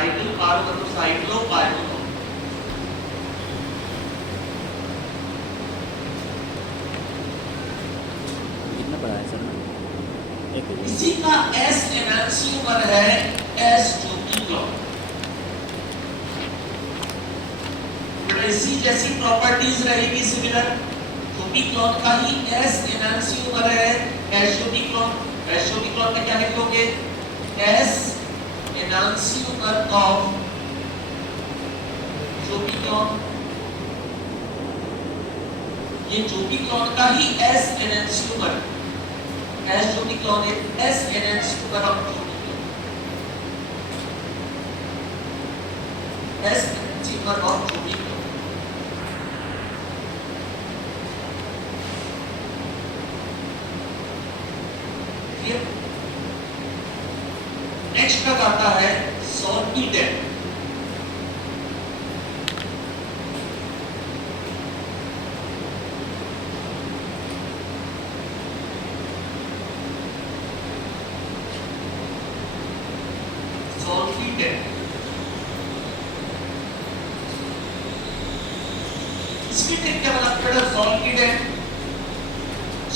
Cycle पारो मतलब cyclo पारो। कितना बड़ा है सर? इसी का एस एनांसियोमर है एस जोकिक्लॉन। इसी जैसी प्रॉपर्टीज रहेगी सिमिलर। जोकिक्लॉन का ही एस एनांसियोमर है एस जोकिक्लॉन। एस जोकिक्लॉन में क्या लिखोगे? S enantiomer of zopiclone. ये जोकिक्लॉन का ही एस एनांसियोमर एस जोकिक्लॉन है S enantiomer of zopiclone. S enantiomer of zopiclone. Next तक आता है सॉल्पिडेन। सॉल्पिडेन इसकी क्या मतलब? सॉल्पिडेन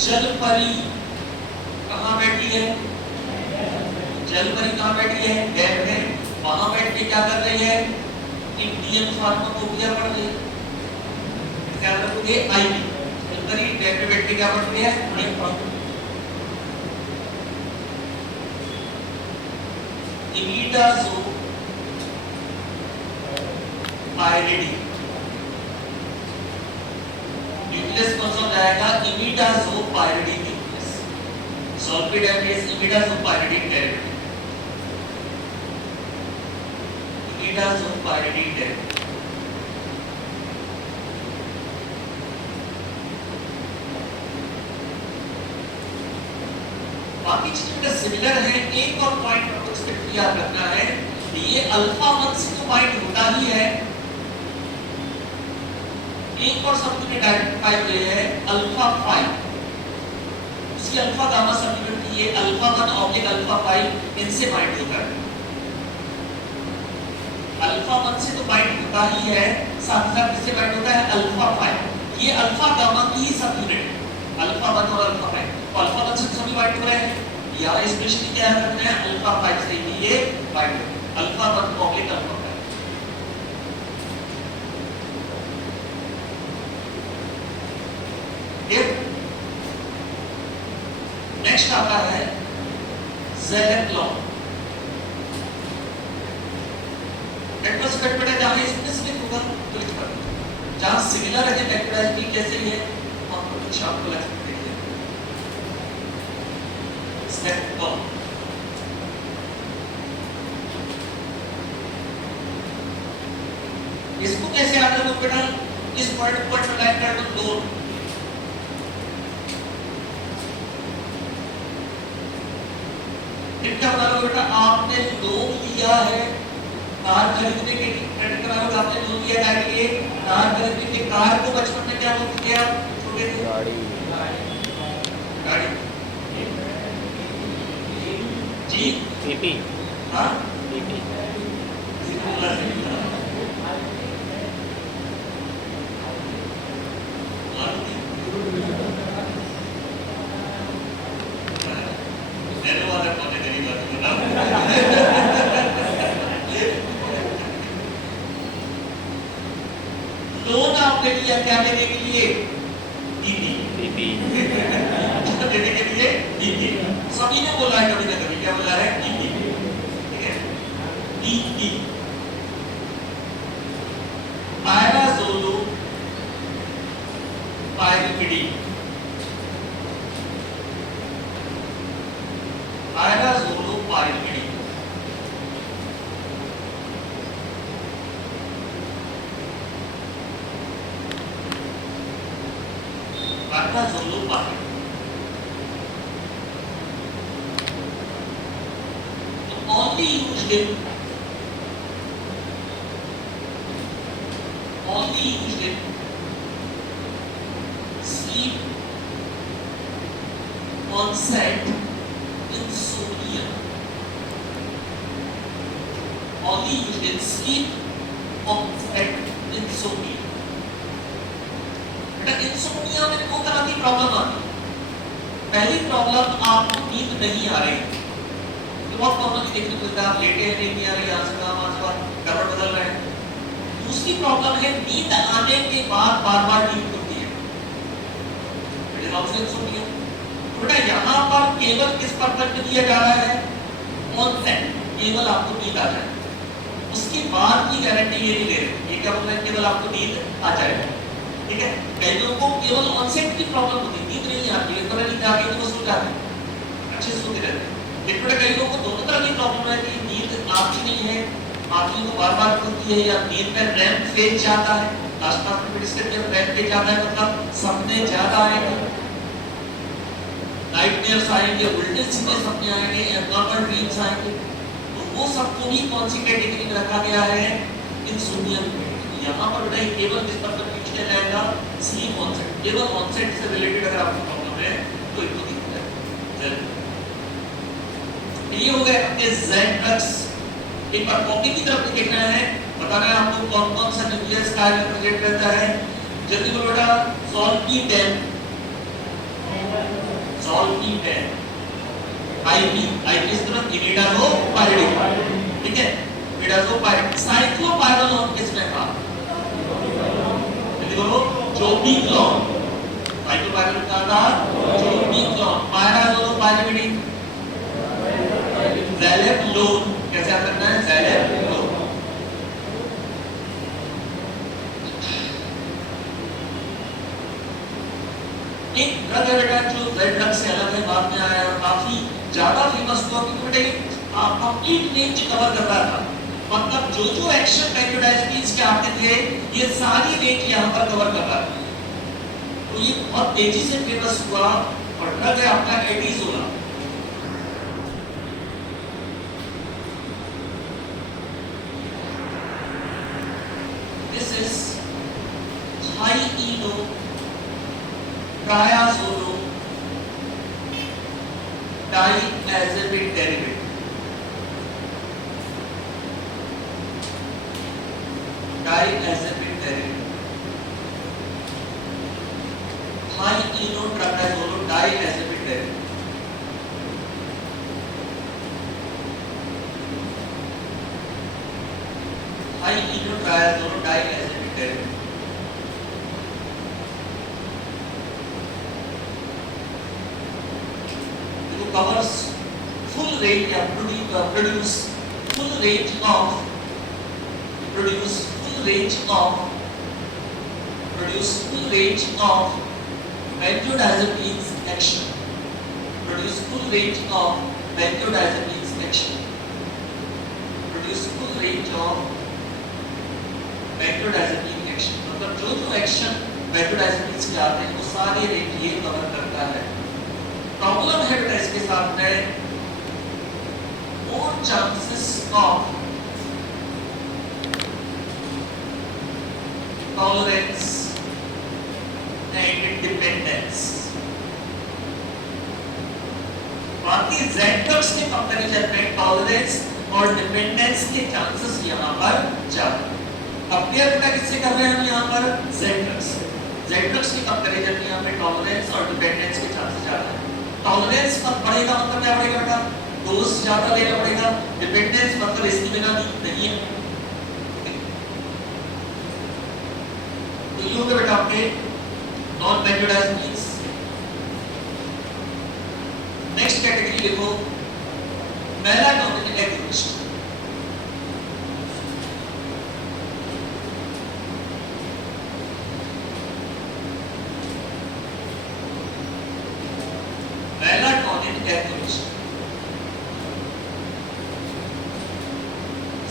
जलपरी कहाँ बैठी है? जलपरी कहाँ बैठी है? डैम में। वहां बैठ के क्या कर रही है? इंडियन फार्माकोपिया पढ़ रही है। क्या रखोगे? आईवी। जलपरी डैम में बैठ के क्या पढ़ रही है? इमिडाज़ोपायरिडी। न्यूक्लियस कौन सा जाएगा? Imidazopyridine nucleus. Zolpidem is imidazopyridine territory. Imidazopyridine territory. बाकी चीजें सिमिलर है। एक और पॉइंट आपको इसमें याद रखना है, ये अल्फा 1 से तो बाइंड होता ही है। एक और सब्यूनिट आइडेंटिफाई हुए है अल्फा 5। उसकी अल्फा गामा सब्यूनिट ये अल्फा 1 ऑब्लिक अल्फा 5 इनसे बाइंड होता है। अल्फा 1 से तो बाइंड होता ही है, साथ ही साथ इससे बाइंड होता है अल्फा 5। ये अल्फा गामा की ही सब्यूनिट अल्फा 1 और अल्फा 5। तो अल्फा 1 से सभी बाइंड हो रहे हैं, या स्पेशली क्या रखना है? अल्फा 5 से भी ये bind alpha 1 oblique alpha 5। Next आता है ज़ेलेक्लॉन। एटमॉस्फेयर में जहां स्पेसिफिक होगा तो लिख कर, जहां सिमिलर है वेक्टराइजेशन जैसे ही है आपको कुछ आपको लग सकते हैं। ज़ेलेक्लॉन इसको कैसे याद रखोगे बेटा? इस वर्ड को टाइप कर दो लोन। इनका बता लो बेटा, आपने लोन लिया है कार खरीदने के लिए। क्रेडिट करा लो, आपने लोन लिया कार के लिए। कार खरीदने के कार को बचपन में क्या बोलते थे आप छोटे थे? गाड़ी। गाड़ी जी पीपी। हाँ पीपी। लोन आपने लिया क्या लेने के लिए? डीपी। डीपी देने के लिए डीपी। सभी ने बोला है कभी ना कभी, क्या बोला है? डीपी। ठीक है, DP. पायराज़ोलोपायरिडी। पायराज़ोलोपायरिडी पायराज़ोलोपायरिडी only used in sleep onset insomnia। only you can sleep onset insomnia. बेटा इंसोम्निया में दो तरह की प्रॉब्लम आती है। पहली प्रॉब्लम आपको नींद नहीं आ रही, ये बहुत कॉमनली देखने को मिलता है, आप लेटे हैं नींद नहीं आ रही, यहाँ से वहाँ वहाँ से वहाँ करवट बदल रहे हैं। दूसरी प्रॉब्लम है नींद आने के बाद बार-बार नींद खुलती है, इट इज आल्सो इंसोम्निया। बेटा यहाँ पर केवल किस पर्पस में दिया जा रहा है, ऑनसेट, केवल आपको नींद आ जाए, उसके बाद की गारंटी ये नहीं दे रहे। ये क्या बोल रहे हैं, केवल आपको नींद आ जाएगा, ठीक है। कई लोगों को केवल ऑनसेट की प्रॉब्लम होती है, नींद नहीं आती है, तरह नींद आ गई तो वो सो जाते हैं, अच्छे से सोते रहते हैं। लेकिन बेटा कई लोगों को दोनों तरह की प्रॉब्लम है कि नींद आती नहीं है, आंखें को बार-बार खुलती है, या नींद में रैम फेज जाता है। लास्ट क्लास में डिस्कस किया, रैम फेज जाता है मतलब सपने ज्यादा आएंगे, नाइटमेयर्स आएंगे, उल्टे सीधे सपने आएंगे, एब्नॉर्मल ड्रीम्स आएंगे। तो वो सबको भी कौन सी कैटेगरी में रखा गया है, इंसोम्निया में। यहाँ पर बेटा केवल जिस पर पूछने जाएगा स्लीप ऑनसेट, केवल ऑनसेट से रिलेटेड अगर आपको प्रॉब्लम है तो इनको दिक्कत है। ये हो गए अपने जेड ड्रग्स। एक बार कॉपी की तरफ देखना है, बताना है आपको कौन कौन सा न्यूक्लियस कार्य में प्रेजेंट रहता है। जल्दी बोलो बेटा, सॉल्पीटेन, सॉल्पीटेन, आईपी, आईपी इस तरफ इमिडाज़ोपायरिड, ठीक है, इमिडाज़ोपायरिड। साइक्लोपायरोलोन किसमें था, जल्दी बोलो, जोपिक्लोन, साइक्लोपायरोलोन का था जोपिक्लोन। पायराज़ोलोपायरिड, ज़ैलेप्लोन, कैसे याद रखना है, ज़ैलेप्लोन। एक ड्रग है बेटा जो जेड ड्रग से अलग है, बाद में आया और काफी ज्यादा फेमस हुआ क्योंकि बेटा ये कंप्लीट रेंज कवर कर रहा था। मतलब जो जो एक्शन बेंजोडाइज़ेपिन्स के आते थे ये सारी रेंज यहाँ पर कवर कर रहा था, तो ये बहुत तेजी से फेमस हुआ। और ड्रग है आपका एडिजोला। दिस इज हाई-इनो triazolo diazepam derivative, diazepam derivative, high-eno triazolo diazepam derivative। high-eno triazolo diazepam derivative covers full range of produce full range of benzodiazepines action, produce full range of benzodiazepines action, produce full range of benzodiazepine action। मतलब जो जो action benzodiazepines के आते हैं वो सारे range ये cover करता है। प्रॉब्लम है बेटा इसके साथ में more chances of tolerance and dependence। बाकी जेड ड्रग्स के कंपैरिजन में टॉलरेंस और डिपेंडेंस के चांसेस यहाँ पर ज्यादा। कंपेयर बेटा किससे कर रहे हैं हम यहाँ पर, जेड ड्रग्स। जेड ड्रग्स के कंपैरिजन में यहाँ पे टॉलरेंस और डिपेंडेंस के चांसेस ज्यादा है। टॉलरेंस पर बढ़ेगा मतलब क्या बढ़ेगा बेटा, डोज ज्यादा लेना पड़ेगा। डिपेंडेंस मतलब इसके बिना नहीं है। तो ये हो गया बेटा आपके नॉन बेंजोडाइज़ेपिन्स। नेक्स्ट कैटेगरी देखो, मेलाटोनिन एगोनिस्ट।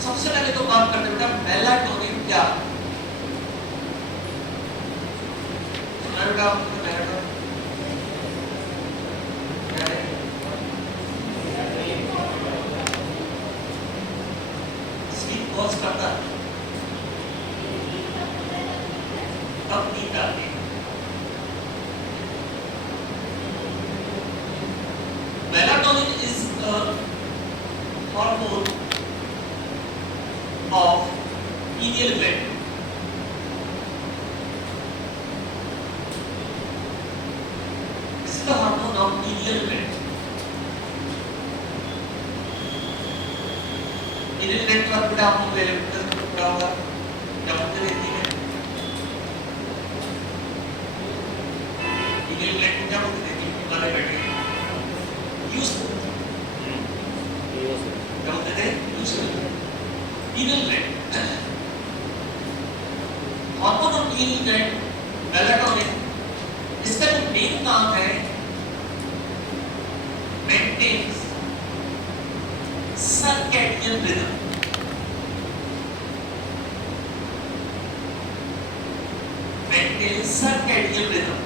सबसे पहले तो बात करते हैं बेटा मेलाटोनिन क्या है। सुना बेटा आपने मेलाटोनिन क्या है? स्लीप कॉज करता है, तब नींद आती है। Melatonin is hormone of pineal gland. This is the hormone of pineal gland. Pineal gland का बेटा आप लोग इलेक्ट्रिकल में पढ़ा होगा जब हम रहती है pineal gland को क्या बोलते हैं कि वाले बैठे यूज क्या बोलते थे use pineal gland hormone of pineal gland melatonin इसका जो मेन काम है maintains circadian rhythm maintains circadian rhythm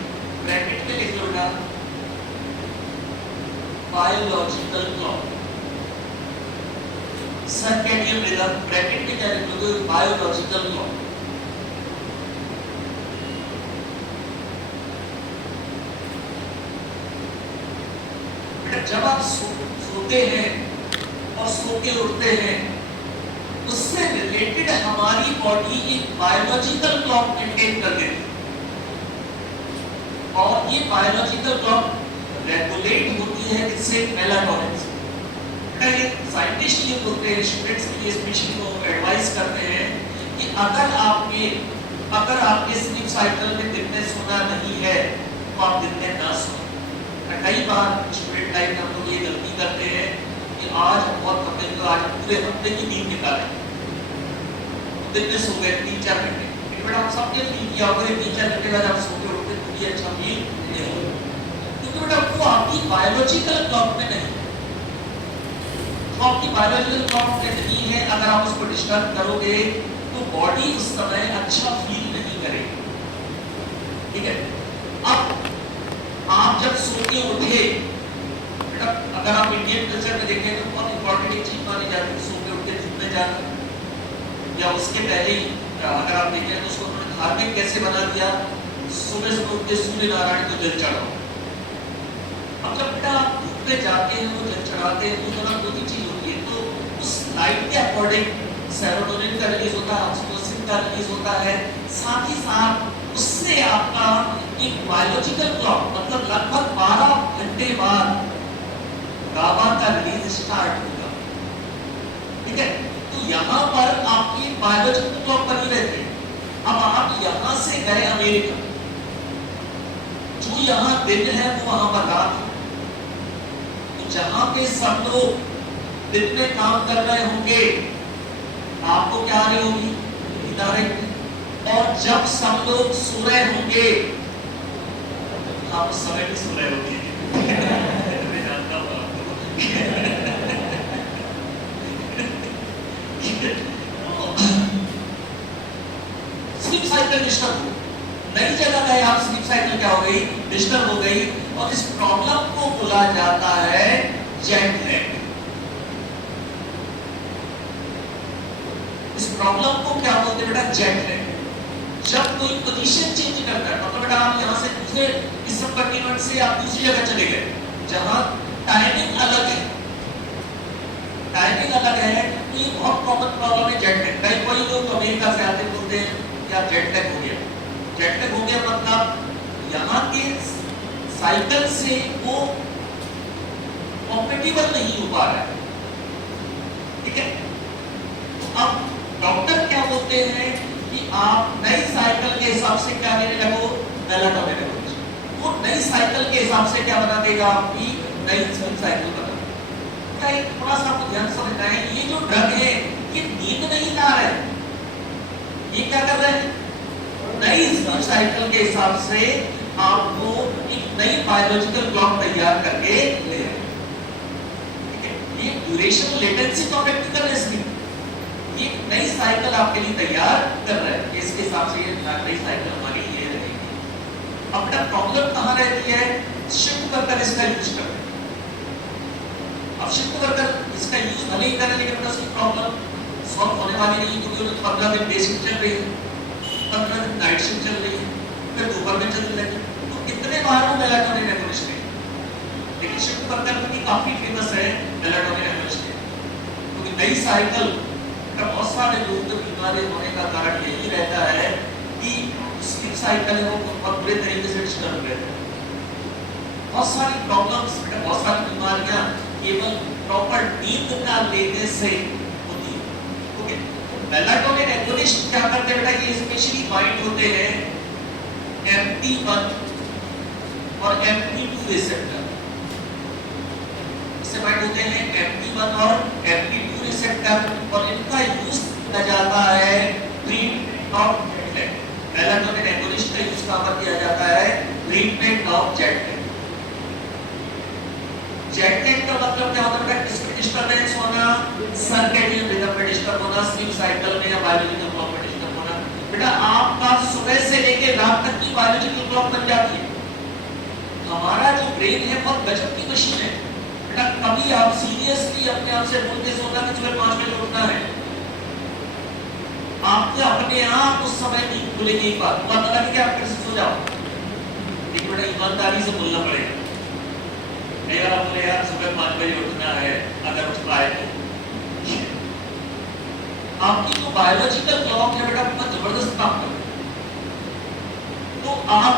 bracket में लिख लो बेटा biological clock circadian rhythm bracket में क्या लिख लोगे बायोलॉजिकल क्लॉक जब आप सोते हैं और सो के उठते हैं उससे रिलेटेड हमारी बॉडी एक बायोलॉजिकल क्लॉक मेंटेन कर देती है और ये बायोलॉजिकल क्लॉक रेगुलेट होती है इससे मेलाटोनिन से। साइंटिस्ट ये बोलते हैं स्टूडेंट्स के लिए स्पेशली वो एडवाइस करते हैं कि अगर आपके स्लीप साइकिल में दिन में सोना नहीं है तो आप दिन में ना सोएं। कई बार स्टूडेंट लाइफ में हम लोग ये गलती करते हैं कि आज हम बहुत थके तो आज पूरे हफ्ते की नींद निकालें दिन में सो गए 3-4 घंटे लेकिन बेटा आप सबने फील किया होगा 3-4 घंटे बाद आप सो के उठते तो ये अच्छा फील नहीं होगा क्योंकि बेटा वो आपकी बायोलॉजिकल क्लॉक में नहीं तो आपकी बायोलॉजिकल क्लॉक में नहीं है अगर आप उसको डिस्टर्ब करोगे तो बॉडी उस समय अच्छा फील नहीं करेगी ठीक है। अब आप जब सो के उठे बेटा अगर आप इंडियन कल्चर में देखें तो बहुत इंपॉर्टेंट एक चीज मानी जाती है सो के उठ के धूप में जाना या उसके पहले ही अगर आप देखें तो उसको उन्होंने धार्मिक कैसे बना दिया सुबह सुबह उठ के सूर्य नारायण को जल चढ़ाओ। अब जब बेटा आप धूप में जाते हैं वो जल चढ़ाते हैं तो दोनों दो तीन चीज होती है तो उस लाइट के अकॉर्डिंग सेरोटोनिन का रिलीज होता है ऑक्सीटोसिन का रिलीज होता है साथ ही साथ उससे आपका एक बायोलॉजिकल क्लॉक मतलब लगभग 12 घंटे बाद गाबा का रिलीज स्टार्ट होगा ठीक है। तो यहाँ पर आपकी बायोलॉजिकल क्लॉक बनी रहती है। अब आप यहाँ से गए अमेरिका जो यहाँ दिन है वो वहां पर रात है तो जहां पे सब लोग दिन में काम कर रहे होंगे आपको क्या आ रही होगी नींद आ रही और जब सब लोग सो रहे होंगे आप उस समय भी सो रहे होंगे मैं जानता हूं स्लीप साइकिल डिस्टर्ब हो नई जगह गए आप स्लीप साइकिल क्या हो गई डिस्टर्ब हो गई और इस प्रॉब्लम को बोला जाता है जेट लैग। इस प्रॉब्लम को क्या बोलते हैं बेटा जेट लैग। जब कोई पोजीशन चेंज करता है मतलब बेटा आप यहां से दूसरे इस कंटिनेंट से आप दूसरी जगह चले गए जहां टाइमिंग अलग है तो ये बहुत कॉमन प्रॉब्लम है जेट लैग। कई कोई लोग अमेरिका से आते बोलते हैं क्या जेट लैग हो गया मतलब यहाँ के साइकिल से वो कॉम्पेटिबल नहीं हो पा रहा है ठीक है। अब डॉक्टर क्या बोलते हैं कि आप नई साइकिल के हिसाब से क्या लेने लगो मेलाटोनिन लेवल वो नई साइकिल के हिसाब से क्या बना देगा आपकी नई साइकिल बना देगा। एक थोड़ा सा आपको ध्यान समझना है ये जो ड्रग है ये नींद नहीं ला रहे ये क्या कर रहे हैं नई साइकिल के हिसाब से आपको एक नई बायोलॉजिकल क्लॉक तैयार करके ले रहे हैं ठीक है। ये ड्यूरेशन लेटेंसी को अफेक्ट कर रहे हैं ये नई साइकिल आपके लिए तैयार कर रहा है इसके हिसाब से ये नई साइकिल हमारी ये रहेगी। अब बेटा प्रॉब्लम कहाँ रहती है शिफ्ट वर्कर इसका यूज करते हैं। अब शिफ्ट वर्कर इसका यूज भले ही करें लेकिन उसकी प्रॉब्लम सॉल्व होने वाली नहीं क्योंकि उन्हें 15 दिन डे शिफ्ट चल रही है 15 दिन नाइट शिफ्ट चल रही है फिर दोपहर में चल रही है तो कितने बार वो मेलाटोनिन एगोनिस्ट है लेकिन शिफ्ट वर्कर की काफी फेमस है मेलाटोनिन एगोनिस्ट क्योंकि नई साइकिल बहुत सारे लोग तो बीमारी होने का कारण यही रहता है कि स्लीप साइकिल है वो बहुत बुरे तरीके से डिस्टर्ब रहता है। बहुत सारी प्रॉब्लम्स बेटा, बहुत सारी बीमारियां केवल प्रॉपर नींद ना लेने से होती है। ओके, मेलाटोनिन एगोनिस्ट क्या करते हैं बेटा, ये स्पेशली बाइंड होते हैं MP1 और MP2 रिसेप्टर। इससे बाइंड होते हैं MP1 और MP2 रिसेप्टर और इनका यूज किया जाता है treatment of jet lag. Melatonin agonist का यूज कहां पर किया जाता है? Treatment of jet lag. Jet lag का मतलब क्या होता है? किसमें डिस्टरबेंस होना, सर्केडियन रिदम में डिस्टर्ब होना, स्लीप साइकिल में या बायोलॉजिकल क्लॉक में डिस्टर्ब होना। बेटा आपका सुबह से लेकर रात तक की बायोलॉजिकल क्लॉक बन जाती है। हमारा जो ब्रेन है बहुत गजब की मशीन है बेटा। कभी आप सीरियसली अपने आप से बोल के सोना कि सुबह 5 बजे उठना है, आपके अपने आप उस समय नींद खुलेगी। एक बात पता लगे कि आप फिर से सो जाओ। एक बड़ा ईमानदारी से बोलना पड़ेगा। नहीं यार बोले यार सुबह 5 बजे उठना है, अगर उठ पाए तो। आपकी जो बायोलॉजिकल क्लॉक है बेटा बहुत जबरदस्त काम करती है। तो आप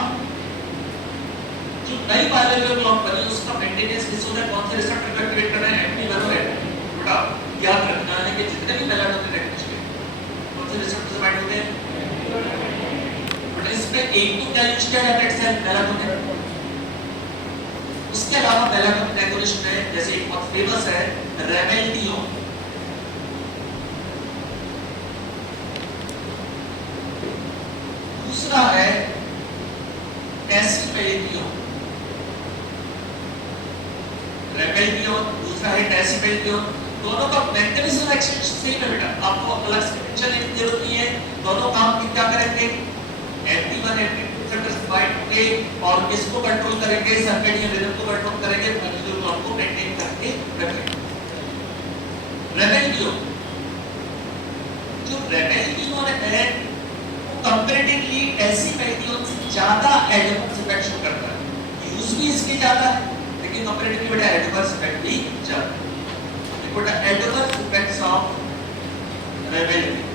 जो नई बायोलॉजिकल क्लॉक बनी उसका मेंटेनेंस किस होता है? कौन से रिसेप्टर को एक्टिवेट करना है? MP1 और MP2। बेटा याद रखना है कि जितने भी मेलाटोनिन एक्टिवेट कौन से रिसेप्टर से बाइंड होते हैं? बेटा इसमें एक तो क्या यूज किया जाता है? Cell melatonin. उसके अलावा मेलाटोनिन एगोनिस्ट में जैसे एक बहुत फेमस है रेमेल्डियोन। दूसरा है डेसिपेलियोन। रेमेल्डियोन दूसरा है डेसिपेलियोन। दोनों का मैकेनिज्म एक्शन सेम है बेटा, आपको अलग से टेंशन लेने की जरूरत नहीं है। दोनों काम क्या करेंगे? MP1 MP2 रिसेप्टर्स बाइंड होंगे और किसको कंट्रोल करेंगे? सर्केडियन रिदम को कंट्रोल करेंगे, बायोलॉजिकल क्लॉक को मेंटेन करके रखेंगे। रेमेल्डियोन जो रेमेल्डियोन है वो कंपैरेटिवली डेसिपेलियोन से ज्यादा एडवर्स इफेक्ट शो करता है। यूज भी इसके ज्यादा है लेकिन कंपैरेटिवली बेटा एडवर्स इफेक्ट भी ज्यादा है। देखो बेटा adverse effects of ramelteon.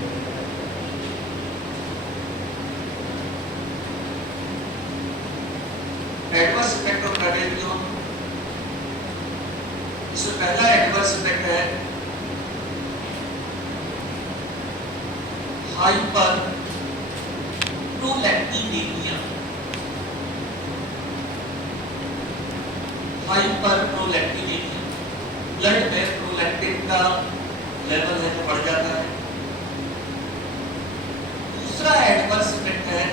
Adverse effect of ramelteon, इसमें पहला एडवर्स इफेक्ट है hyper prolactinemia. Hyper prolactinemia, blood में प्रोलैक्टिन का लेवल है जो बढ़ जाता है। दूसरा एडवर्स इफेक्ट है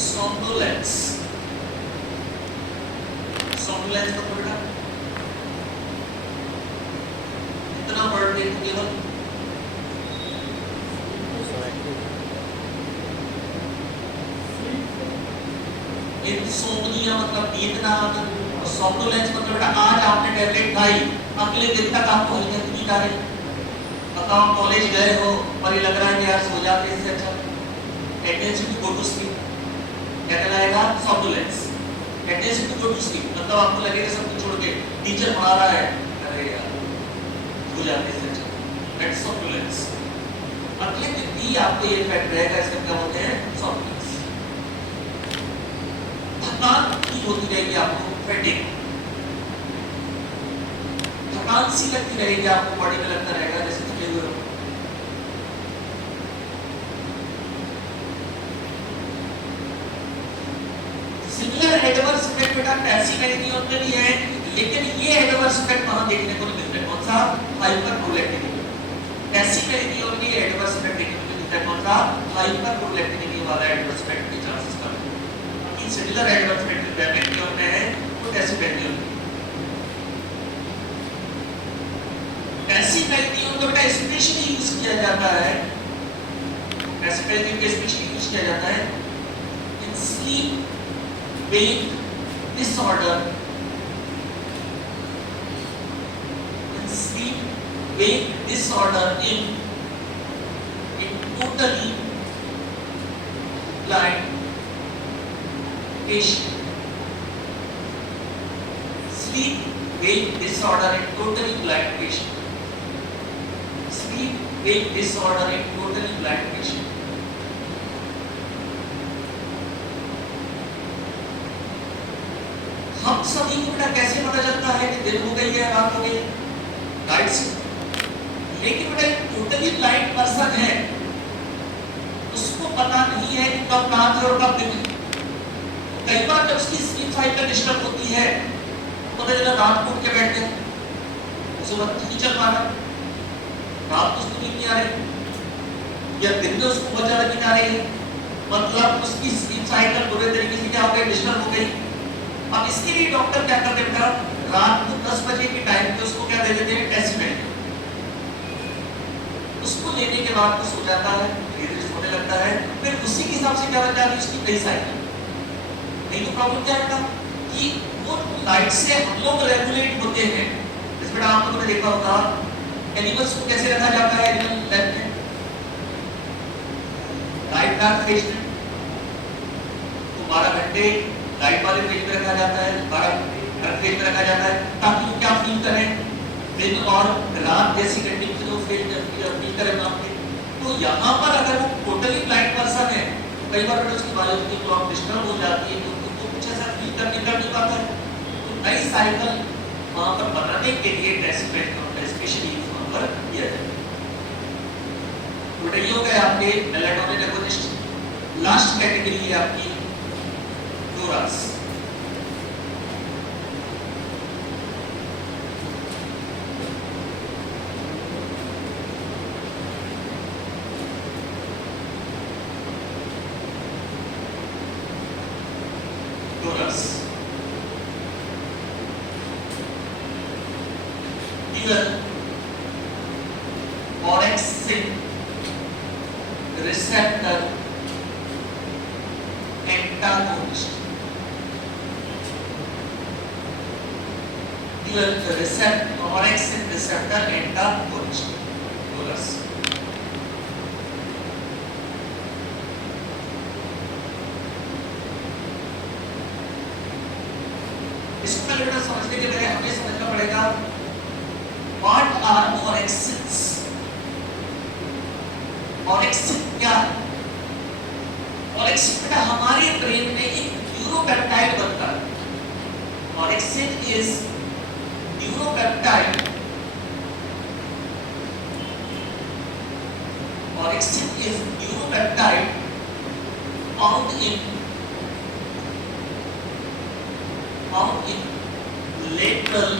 सोमनोलेंस। सोमनोलेंस का बेटा कितना वर्ड देखो केवल इंसोम्निया मतलब नींद ना आना, और सोमनोलेंस मतलब बेटा आज आपने टैबलेट खाई, अगले दिन तक आपको हल्की नींद आ रही। बताओ कॉलेज गए हो और ये लग रहा है कि यार सो जाते इससे अच्छा tendency to go to sleep. क्या कहलाएगा? Somnolence. Tendency to go to sleep मतलब आपको लगेगा सब कुछ छोड़ के टीचर पढ़ा रहा है, अरे यार सो जाते इससे अच्छा, दैट्स सोमनोलेंस। अगले दिन भी आपको ये इफेक्ट रहेगा। इसका क्या होते हैं? सोमनोलेंस। थकान की होती रहेगी आपको, फैटिग, थकान सी लगती रहेगी आपको, बॉडी में लगता रहेगा जैसे थके हुए हो। सिमिलर एडवर्स इफेक्ट बेटा डेसिपेलियोन में भी है, लेकिन ये एडवर्स इफेक्ट वहां देखने को नहीं मिलता है। कौन सा? हाइपर प्रोलैक्टिनेमिया। डेसिपेलियोन में एडवर्स इफेक्ट देखने को मिलता है। कौन सा? हाइपर प्रोलैक्टिनेमिया वाला एडवर्स इफेक्ट के चांसेस कम है। सिमिलर एडवर्स इफेक्ट रेमेल्डियोन में है वो डेसिपेलियोन में। डेसिपेलियोन को बेटा स्पेशली यूज किया जाता है, डेसिपेलियोन को स्पेशली यूज किया जाता है in sleep wake disorder, in sleep wake disorder in totally blind patient. Sleep wake disorder in totally blind patient. Sleep wake disorder in totally blind patient. हम सभी को बेटा कैसे पता चलता है कि दिन हो गई है रात हो गई है? लाइट से। लेकिन बेटा एक टोटली ब्लाइंड पर्सन है, उसको पता नहीं है कि कब रात है और कब दिन है। कई बार जब उसकी स्लीप साइकिल डिस्टर्ब होती है, पता चला रात को उठ के बैठ गया, उसे वक्त नहीं चल पा रहा, रात को उसको नींद नहीं आ रही, या दिन में उसको बहुत ज्यादा नींद आ रही है, मतलब उसकी स्लीप साइकिल बुरे तरीके से क्या हो गई, डिस्टर्ब हो गई। अब इसके लिए डॉक्टर क्या करते हैं बेटा, रात को 10 बजे के टाइम पे उसको क्या दे देते हैं, टेस्टमेंट। उसको लेने के बाद वो सो जाता है, धीरे-धीरे सोने लगता है, फिर उसी के हिसाब से क्या बन जाती है उसकी नई साइकिल। नहीं तो प्रॉब्लम क्या है बेटा कि वो लाइट से हम लोग रेगुलेट होते हैं। इस बेटा आप लोगों ने देखा होगा एनिमल्स को कैसे रखा जाता है, एनिमल लैब में लाइट डार्क फेज में, तो 12 घंटे लाइट वाले फेज में रखा जाता है, 12 घंटे डार्क फेज में रखा जाता है, ताकि वो क्या फील करें, दिन और रात जैसी कंडीशन जो फील करें वहां पे। तो यहाँ पर अगर वो टोटली ब्लाइंड पर्सन है, कई बार उसकी बायोलॉजी क्लॉक डिस्टर्ब हो जाती है, तो कुछ ऐसा फील कर नहीं पाता है। तो नई साइकिल वहां पर बनाने के लिए टेस्टमेंट का स्पेशली वहां पर किया जाता है। तो ये हो गया आपके मेलाटोनिन एगोनिस्ट। लास्ट कैटेगरी है आपकी डोरास। डोरास given orexin receptor antagonist, given the orexin receptor antagonist, डोरास। इसको पहले बेटा समझने के पहले हमें समझना पड़ेगा What are orexins? Orexin क्या है? Orexin बेटा हमारे ब्रेन में एक न्यूरोपेप्टाइड बनता है। Orexin is neuropeptide. Orexin is neuropeptide found in lateral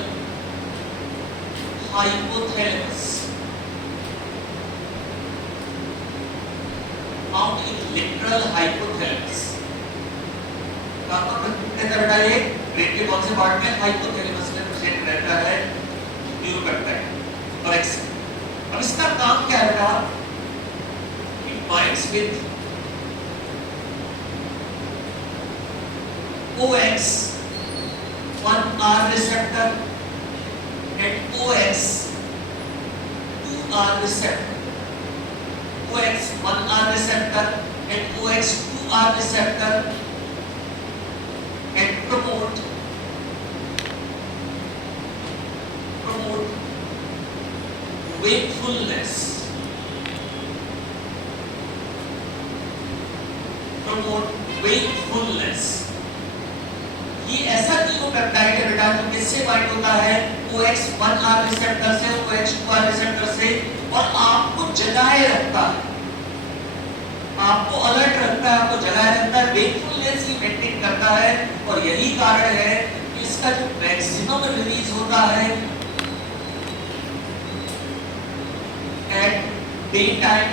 hypothalamus, found in lateral hypothalamus। कहाँ पर प्रेजेंट रहता है? ब्रेन के कौन से पार्ट में? हाइपोथैलेमस में प्रेजेंट रहता है न्यूरोपेप्टाइड ऑरेक्सिन। अब इसका काम क्या है? It binds with OX1R receptor and OX2R receptor, OX1R receptor and OX2R receptor, and promote wakefulness, ये ऐसा न्यूरोपेप्टाइड है बेटा जो किससे बाइंड होता है? OX1R रिसेप्टर से, OX2R रिसेप्टर से, और आपको जगाए रखता है, आपको अलर्ट रखता है, आपको जगाए रखता है, वेकफुलनेस ही मेंटेन करता है। और यही कारण है कि इसका जो मैक्सिमम रिलीज होता है at day time,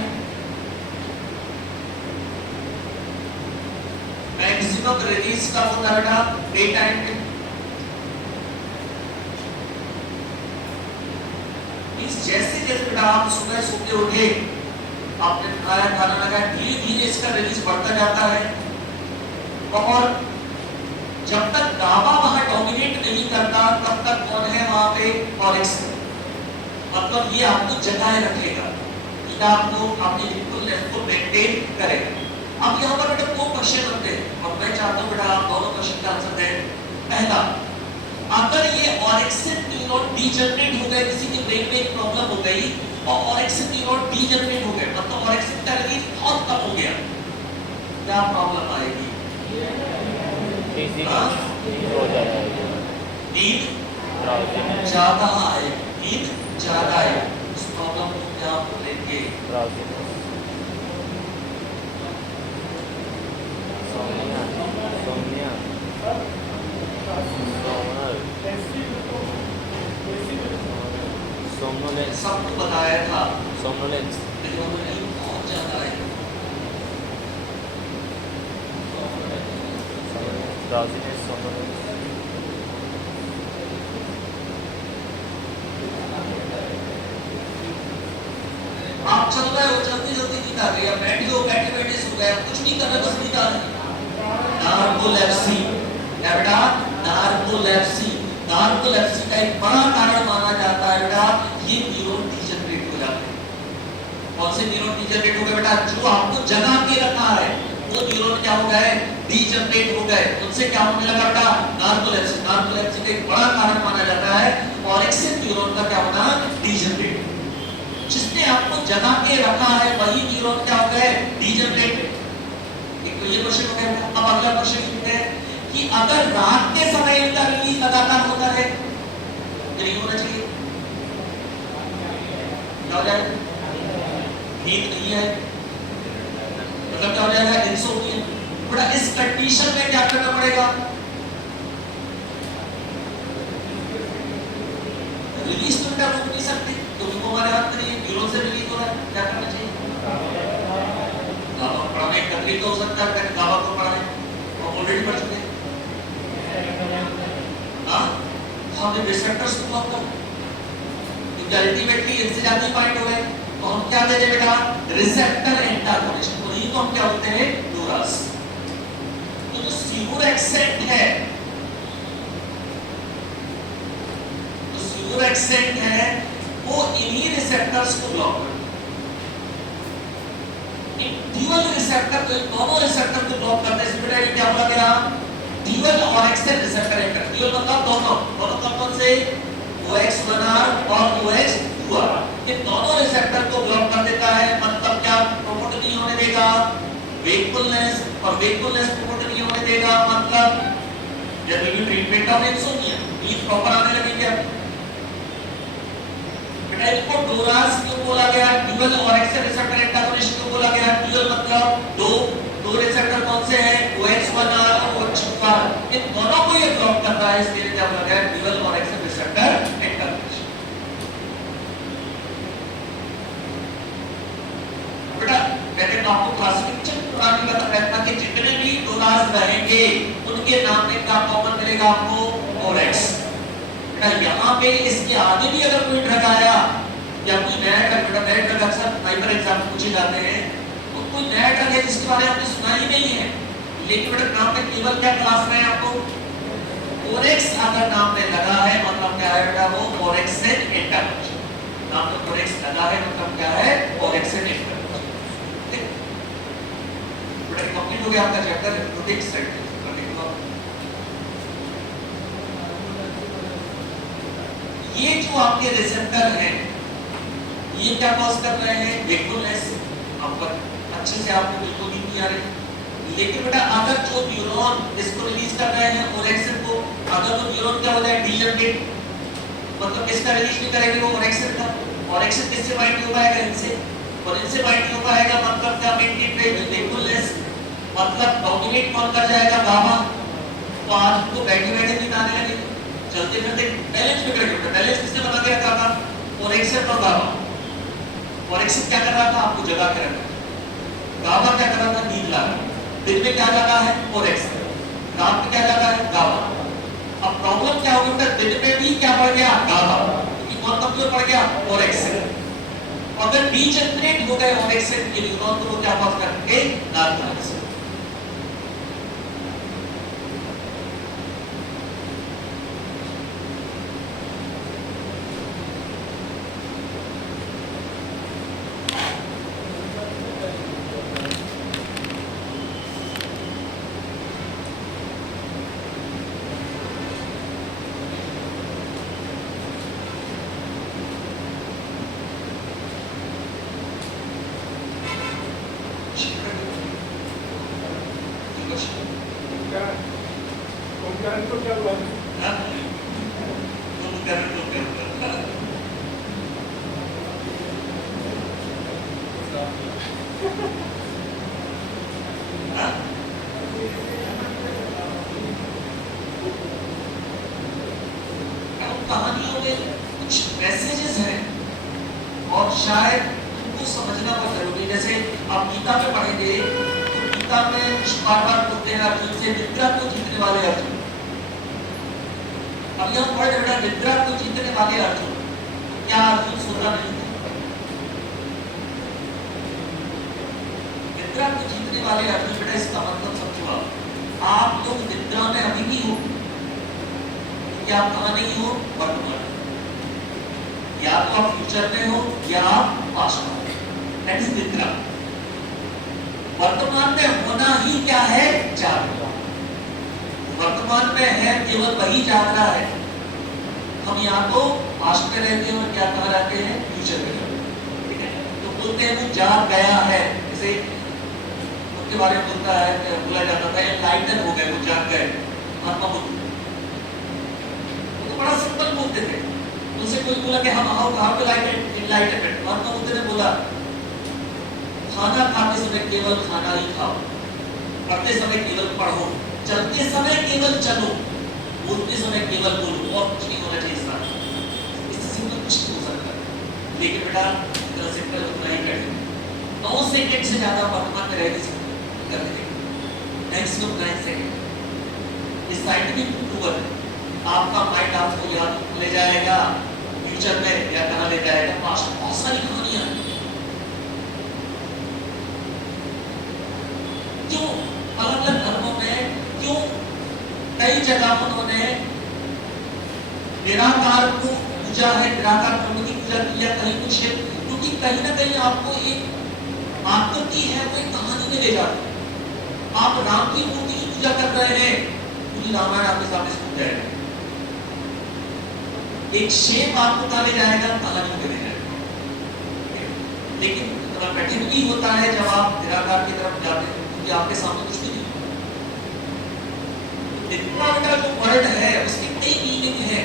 maximum release कब होता है बेटा? डे टाइम में। जैसे जैसे बेटा आप सुबह सोते उठे, आपने खाया, खाना लगाया, धीरे धीरे इसका रिलीज बढ़ता जाता है, और जब तक गाबा वहां डोमिनेट नहीं करता तब तक कौन है वहां पे? ऑरेक्सिन। मतलब ये आपको जगाए रखेगा, ये आपको अपनी वेकफुलनेस को मेंटेन करेगा। अब यहाँ पर बेटा 2 क्वेश्चन बनते हैं और मैं चाहता हूँ बेटा आप दोनों क्वेश्चन का आंसर दें। पहला, अगर ये ऑरेक्सिन न्यूरॉन डीजनरेट हो गए, किसी के ब्रेन में एक प्रॉब्लम हो गई और ऑरेक्सिन न्यूरॉन डीजनरेट हो गए, मतलब ऑरेक्सिन का रिलीज बहुत कम हो गया, क्या प्रॉब्लम आएगी? हाँ? नींद ज्यादा आए, नींद ज्यादा आए, उस प्रॉब्लम को क्या बोलेंगे? सबको बताया था लेकिन उन्होंने नींद बहुत ज्यादा आई। आप चल रहे हो, जल्दी जल्दी नींद आ गई, बैठे हो, बैठे बैठे सो गए, कुछ नहीं कर रहे, बस नींद आ रही। नार्कोलेप्सी, बेटा नार्कोलेप्सी, नार्कोलेप्सी का एक बड़ा कारण माना जाता है बेटा, ये न्यूरॉन डीजनरेट हो जाते हैं। कौन से न्यूरॉन डीजनरेट हो गए बेटा? जो आपको जगा के रखा है वो न्यूरॉन क्या हो गए? डीजनरेट हो गए, उनसे क्या होने लगा बेटा? नार्कोलेप्सी। नार्कोलेप्सी का एक बड़ा कारण माना जाता है ऑरेक्सिन न्यूरॉन का क्या होना? डीजनरेट। जिसने आपको जगा के रखा है वही न्यूरॉन क्या हो गए? डीजनरेट। एक तो ये क्वेश्चन हो गया। अब अगला क्वेश्चन ये है कि अगर रात के समय इनका रिलीज लगातार होता है तो नहीं होना चाहिए, क्या हो जाएगा? नींद नहीं है, मतलब क्या हो जाएगा? इंसोम्निया। बड़ा इस कंडीशन में क्या करना पड़ेगा? रिलीज तो क्या रोक नहीं सकते, क्योंकि वो हमारे हाथ में नहीं है, न्यूरॉन से रिलीज हो रहा है, क्या करना चाहिए? गाबा पढ़ाने का तकलीफ तो हो सकता है, अगर गाबा को पढ़ाने और ऑलरेडी पढ़ चुके हैं। हाँ, हमने रिसेप्टर्स को ब्लॉक कर, क्योंकि अल्टीमेटली इनसे ज्यादा पॉइंट हो गए, तो हम क्या दे बेटा? Receptor antagonist. तो ये तो हम क्या होते हैं? डोरास। तो जो सिवोरेक्सेंट है, तो सिवोरेक्सेंट है वो इन्हीं रिसेप्टर्स को ब्लॉक करता है। ड्यूअल रिसेप्टर, तो दोनों रिसेप्टर को ब्लॉक करने से बेटा क्या बोला गया? Dual orexin receptor enter. Dual मतलब दोनों कौन से? OX1R और OX2R। ये दोनों रिसेप्टर को ब्लॉक कर देता है, मतलब क्या? प्रमोट नहीं होने देगा वेकफुलनेस, और वेकफुलनेस प्रमोट नहीं होने देगा, मतलब जब भी ट्रीटमेंट ऑफ इंसोम्निया नींद प्रॉपर आने लगेगी। बेटा इनको डोरास क्यों बोला गया? ड्यूअल ऑरेक्सिन रिसेप्टर एंटागोनिस्ट क्यों बोला गया? ड्यूअल मतलब दो रिसेप्टर कौन से हैं? OX1R और OX2R। इन दोनों को ये ब्लॉक कर रहा है, इसलिए क्या बोला गया? Dual orexin receptor antagonist. बेटा मैंने आपको क्लासिफिकेशन कराने का प्रयत्न कि जितने भी डोरास रहेंगे उनके नाम में क्या कॉमन मिलेगा आपको? OREX। बेटा यहाँ पे इसके आगे भी अगर कोई ड्रग आया या कोई नया ड्रग, बेटा नया ड्रग अक्सर हाइपर एग्जाम पूछे जाते हैं, तो कोई नया ड्रग है जिसके बारे में आपने सुना ही नहीं है, लेकिन बेटा नाम में केवल क्या क्लास में है आपको? OREX अगर नाम में लगा है मतलब क्या है बेटा? वो ऑरेक्सिन एंटागोनिस्ट। नाम में OREX लगा है मतलब क्या है? Orexin antagonist. ठीक, बेटा कंप्लीट हो गया आपका चैप्टर हिप्नोटिक सेट। ये जो आपके रिसेप्टर हैं ये क्या कॉज कर रहे हैं? वेकफुलनेस। आपको अच्छे से आपको बिल्कुल नहीं आ रही, लेकिन बेटा अगर जो न्यूरॉन इसको रिलीज कर रहे हैं ऑरेक्सिन को, अगर वो न्यूरॉन क्या हो जाए? डीजनरेट, मतलब किसका रिलीज नहीं करेंगे? वो ऑरेक्सिन का। ऑरेक्सिन किससे बाइंड हो पाएगा? इनसे, और इनसे बाइंड हो पाएगा मतलब क्या? मेंटेन रहेगी वेकफुलनेस, मतलब डोमिनेट कौन कर जाएगा? गामा। तो आपको बैठे बैठे नींद आने लगे, चलते फिरते बैलेंस बिगड़ गया। बैलेंस किसने बना के रखा था? ऑरेक्सिन और गामा। ऑरेक्सिन क्या कर रहा था? आपको जगा के रखा। गामा क्या कर रहा था? नींद ला रहा। दिन में क्या लगा है? ऑरेक्सिन। रात में क्या लगा है? गामा। अब प्रॉब्लम क्या होगी बेटा? दिन में भी क्या बढ़ गया? गामा, क्योंकि कौन कमजोर पड़ गया? ऑरेक्सिन। और अगर डीजनरेट हो गए ऑरेक्सिन के न्यूरॉन तो वो क्या कॉज करेंगे? नार्कोलेप्सी। बार बार बोलते हैं अर्जुन से, निद्रा को जीतने वाले अर्जुन। अब यह वर्ड बेटा निद्रा को जीतने वाले अर्जुन, क्या अर्जुन सोता नहीं था? निद्रा को जीतने वाले अर्जुन बेटा, इसका मतलब समझो आप लोग निद्रा में अभी भी हो, क्या आप कहां नहीं हो? वर्तमान, या तो आप फ्यूचर में हो या आप पास्ट में हो, दैट इज निद्रा। वर्तमान में होना ही क्या है? जागना। वर्तमान में है केवल वही जाग रहा है। हम यहाँ तो पास्ट में रहते हैं और क्या कहा रहते हैं? फ्यूचर में रहते हैं, ठीक है? तो बोलते हैं वो जाग गया है, जैसे उनके बारे में बोलता है, बोला जाता था एनलाइटन हो गए, वो जाग गए, महात्मा बुद्ध। वो तो बड़ा सिंपल बोलते थे। उनसे कोई बोला कि हम how to like enlightenment, Mahatma Buddha ने बोला खाना खाते समय केवल खाना ही खाओ, पढ़ते समय केवल पढ़ो, चलते समय केवल चलो, बोलते समय केवल बोलो, और कुछ नहीं होना चाहिए साथ। इससे सिंपल कुछ नहीं हो सकता। लेकिन बेटा इतना सिंपल उतना ही कठिन। 9 सेकंड से ज्यादा वर्तमान में रह नहीं सकते, मैक्सिमम 9 सेकंड। इस साइंटिफिक प्रूवन है। आपका माइंड आपको याद ले जाएगा फ्यूचर में या कहां ले जाएगा? पास्ट। बहुत सारी कहानियां हैं क्यों अलग अलग धर्मों में, क्यों कई जगह उन्होंने निराकार को पूजा है, निराकार ब्रह्म की पूजा की है, कहीं कुछ है, क्योंकि कहीं ना कहीं आपको एक आकृति है, वो एक कहानी में ले जाती है। आप राम की मूर्ति की पूजा कर रहे हैं, पूरी रामायण आपके सामने सुन जाएगा। एक शेप आपको कहां ले जाएगा? कहानी में ले जाएगा। लेकिन इतना कठिन भी होता है जब आप निराकार की तरफ जाते हैं, क्योंकि आपके सामने कुछ भी नहीं। निद्रा का जो वर्ड है उसकी कई मीनिंग है,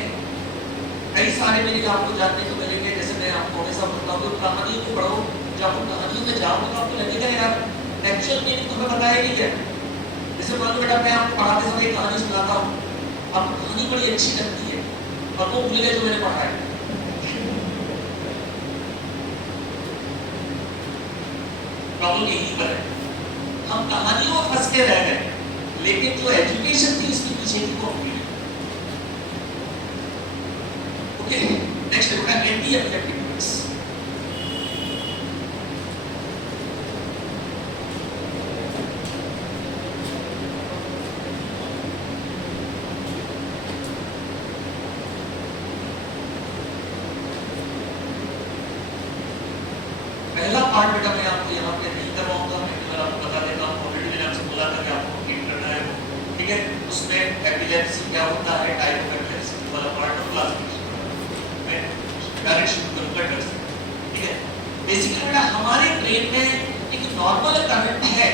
कई सारे मीनिंग आपको जानने को मिलेंगे। जैसे मैं आपको हमेशा बोलता हूँ कहानियों को पढ़ो, जब आप कहानियों में जाओगे तो आपको लगेगा यार एक्चुअल मीनिंग तुम्हें बताया नहीं है। जैसे मान लो बेटा मैं आपको पढ़ाते समय एक कहानी सुनाता हूँ, आपको कहानी बड़ी अच्छी लगती है और वो भूल गए जो मैंने पढ़ा है। प्रॉब्लम यही पर है, हम कहानियों में फंस के रह गए, लेकिन जो एजुकेशन थी उसके पीछे की वो भूल गए। ओके, नेक्स्ट होगा एंटी एफेक्टिवनेस। पहला पार्ट बेटा मैं आपको यहाँ पे नहीं करवाऊंगा, मैं केवल आपको बता देता हूँ। ऑलरेडी मैंने आपसे बोला था कि आपको रीड करना है, ठीक है? उसमें एपिलेप्सी क्या होता है, टाइप ऑफ एपिलेप्सी वाला पार्ट और क्लासिफिकेशन में डायरेक्शन कन्वर्ट कर सकते हैं, ठीक है? बेसिकली बेटा हमारे ब्रेन में एक नॉर्मल करंट है,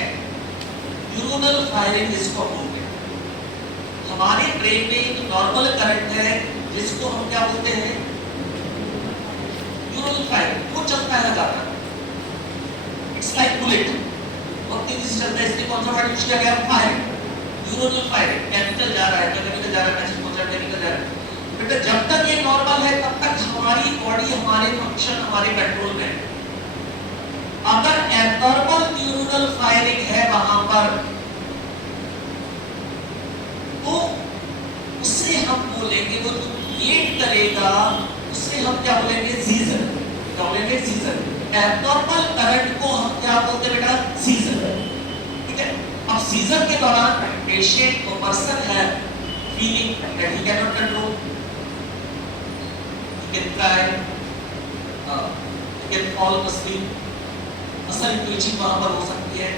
न्यूरोनल फायरिंग जिसको बोलते हैं। हमारे ब्रेन में एक नॉर्मल करंट है जिसको हम क्या बोलते हैं? Neuronal firing. वो चलता है लगातार, इट्स लाइक बुलेट, बहुत तेजी से चलता है। इसलिए कौन सा वर्ड यूज किया गया? Firing, neuronal firing. केमिकल जा रहा है, केमिकल जा रहा है, मैसेज पहुंच रहा है, केमिकल जा रहा है। बेटा जब तक ये नॉर्मल है तब तक हमारी बॉडी, हमारे फंक्शन हमारे कंट्रोल में है। अगर एब्नॉर्मल न्यूरोनल फायरिंग है वहां पर, तो उससे हम बोलेंगे, वो जो क्रिएट करेगा उससे हम क्या बोलेंगे? सीजर। क्या बोलेंगे? सीजर। एब्नॉर्मल करंट को हम क्या बोलते हैं बेटा? सीजर, ठीक है? अब सीजर के दौरान पेशेंट को पर्सन है feeling that he can not control, he can cry, he can fall asleep, असल कोई चीज वहां पर हो सकती है,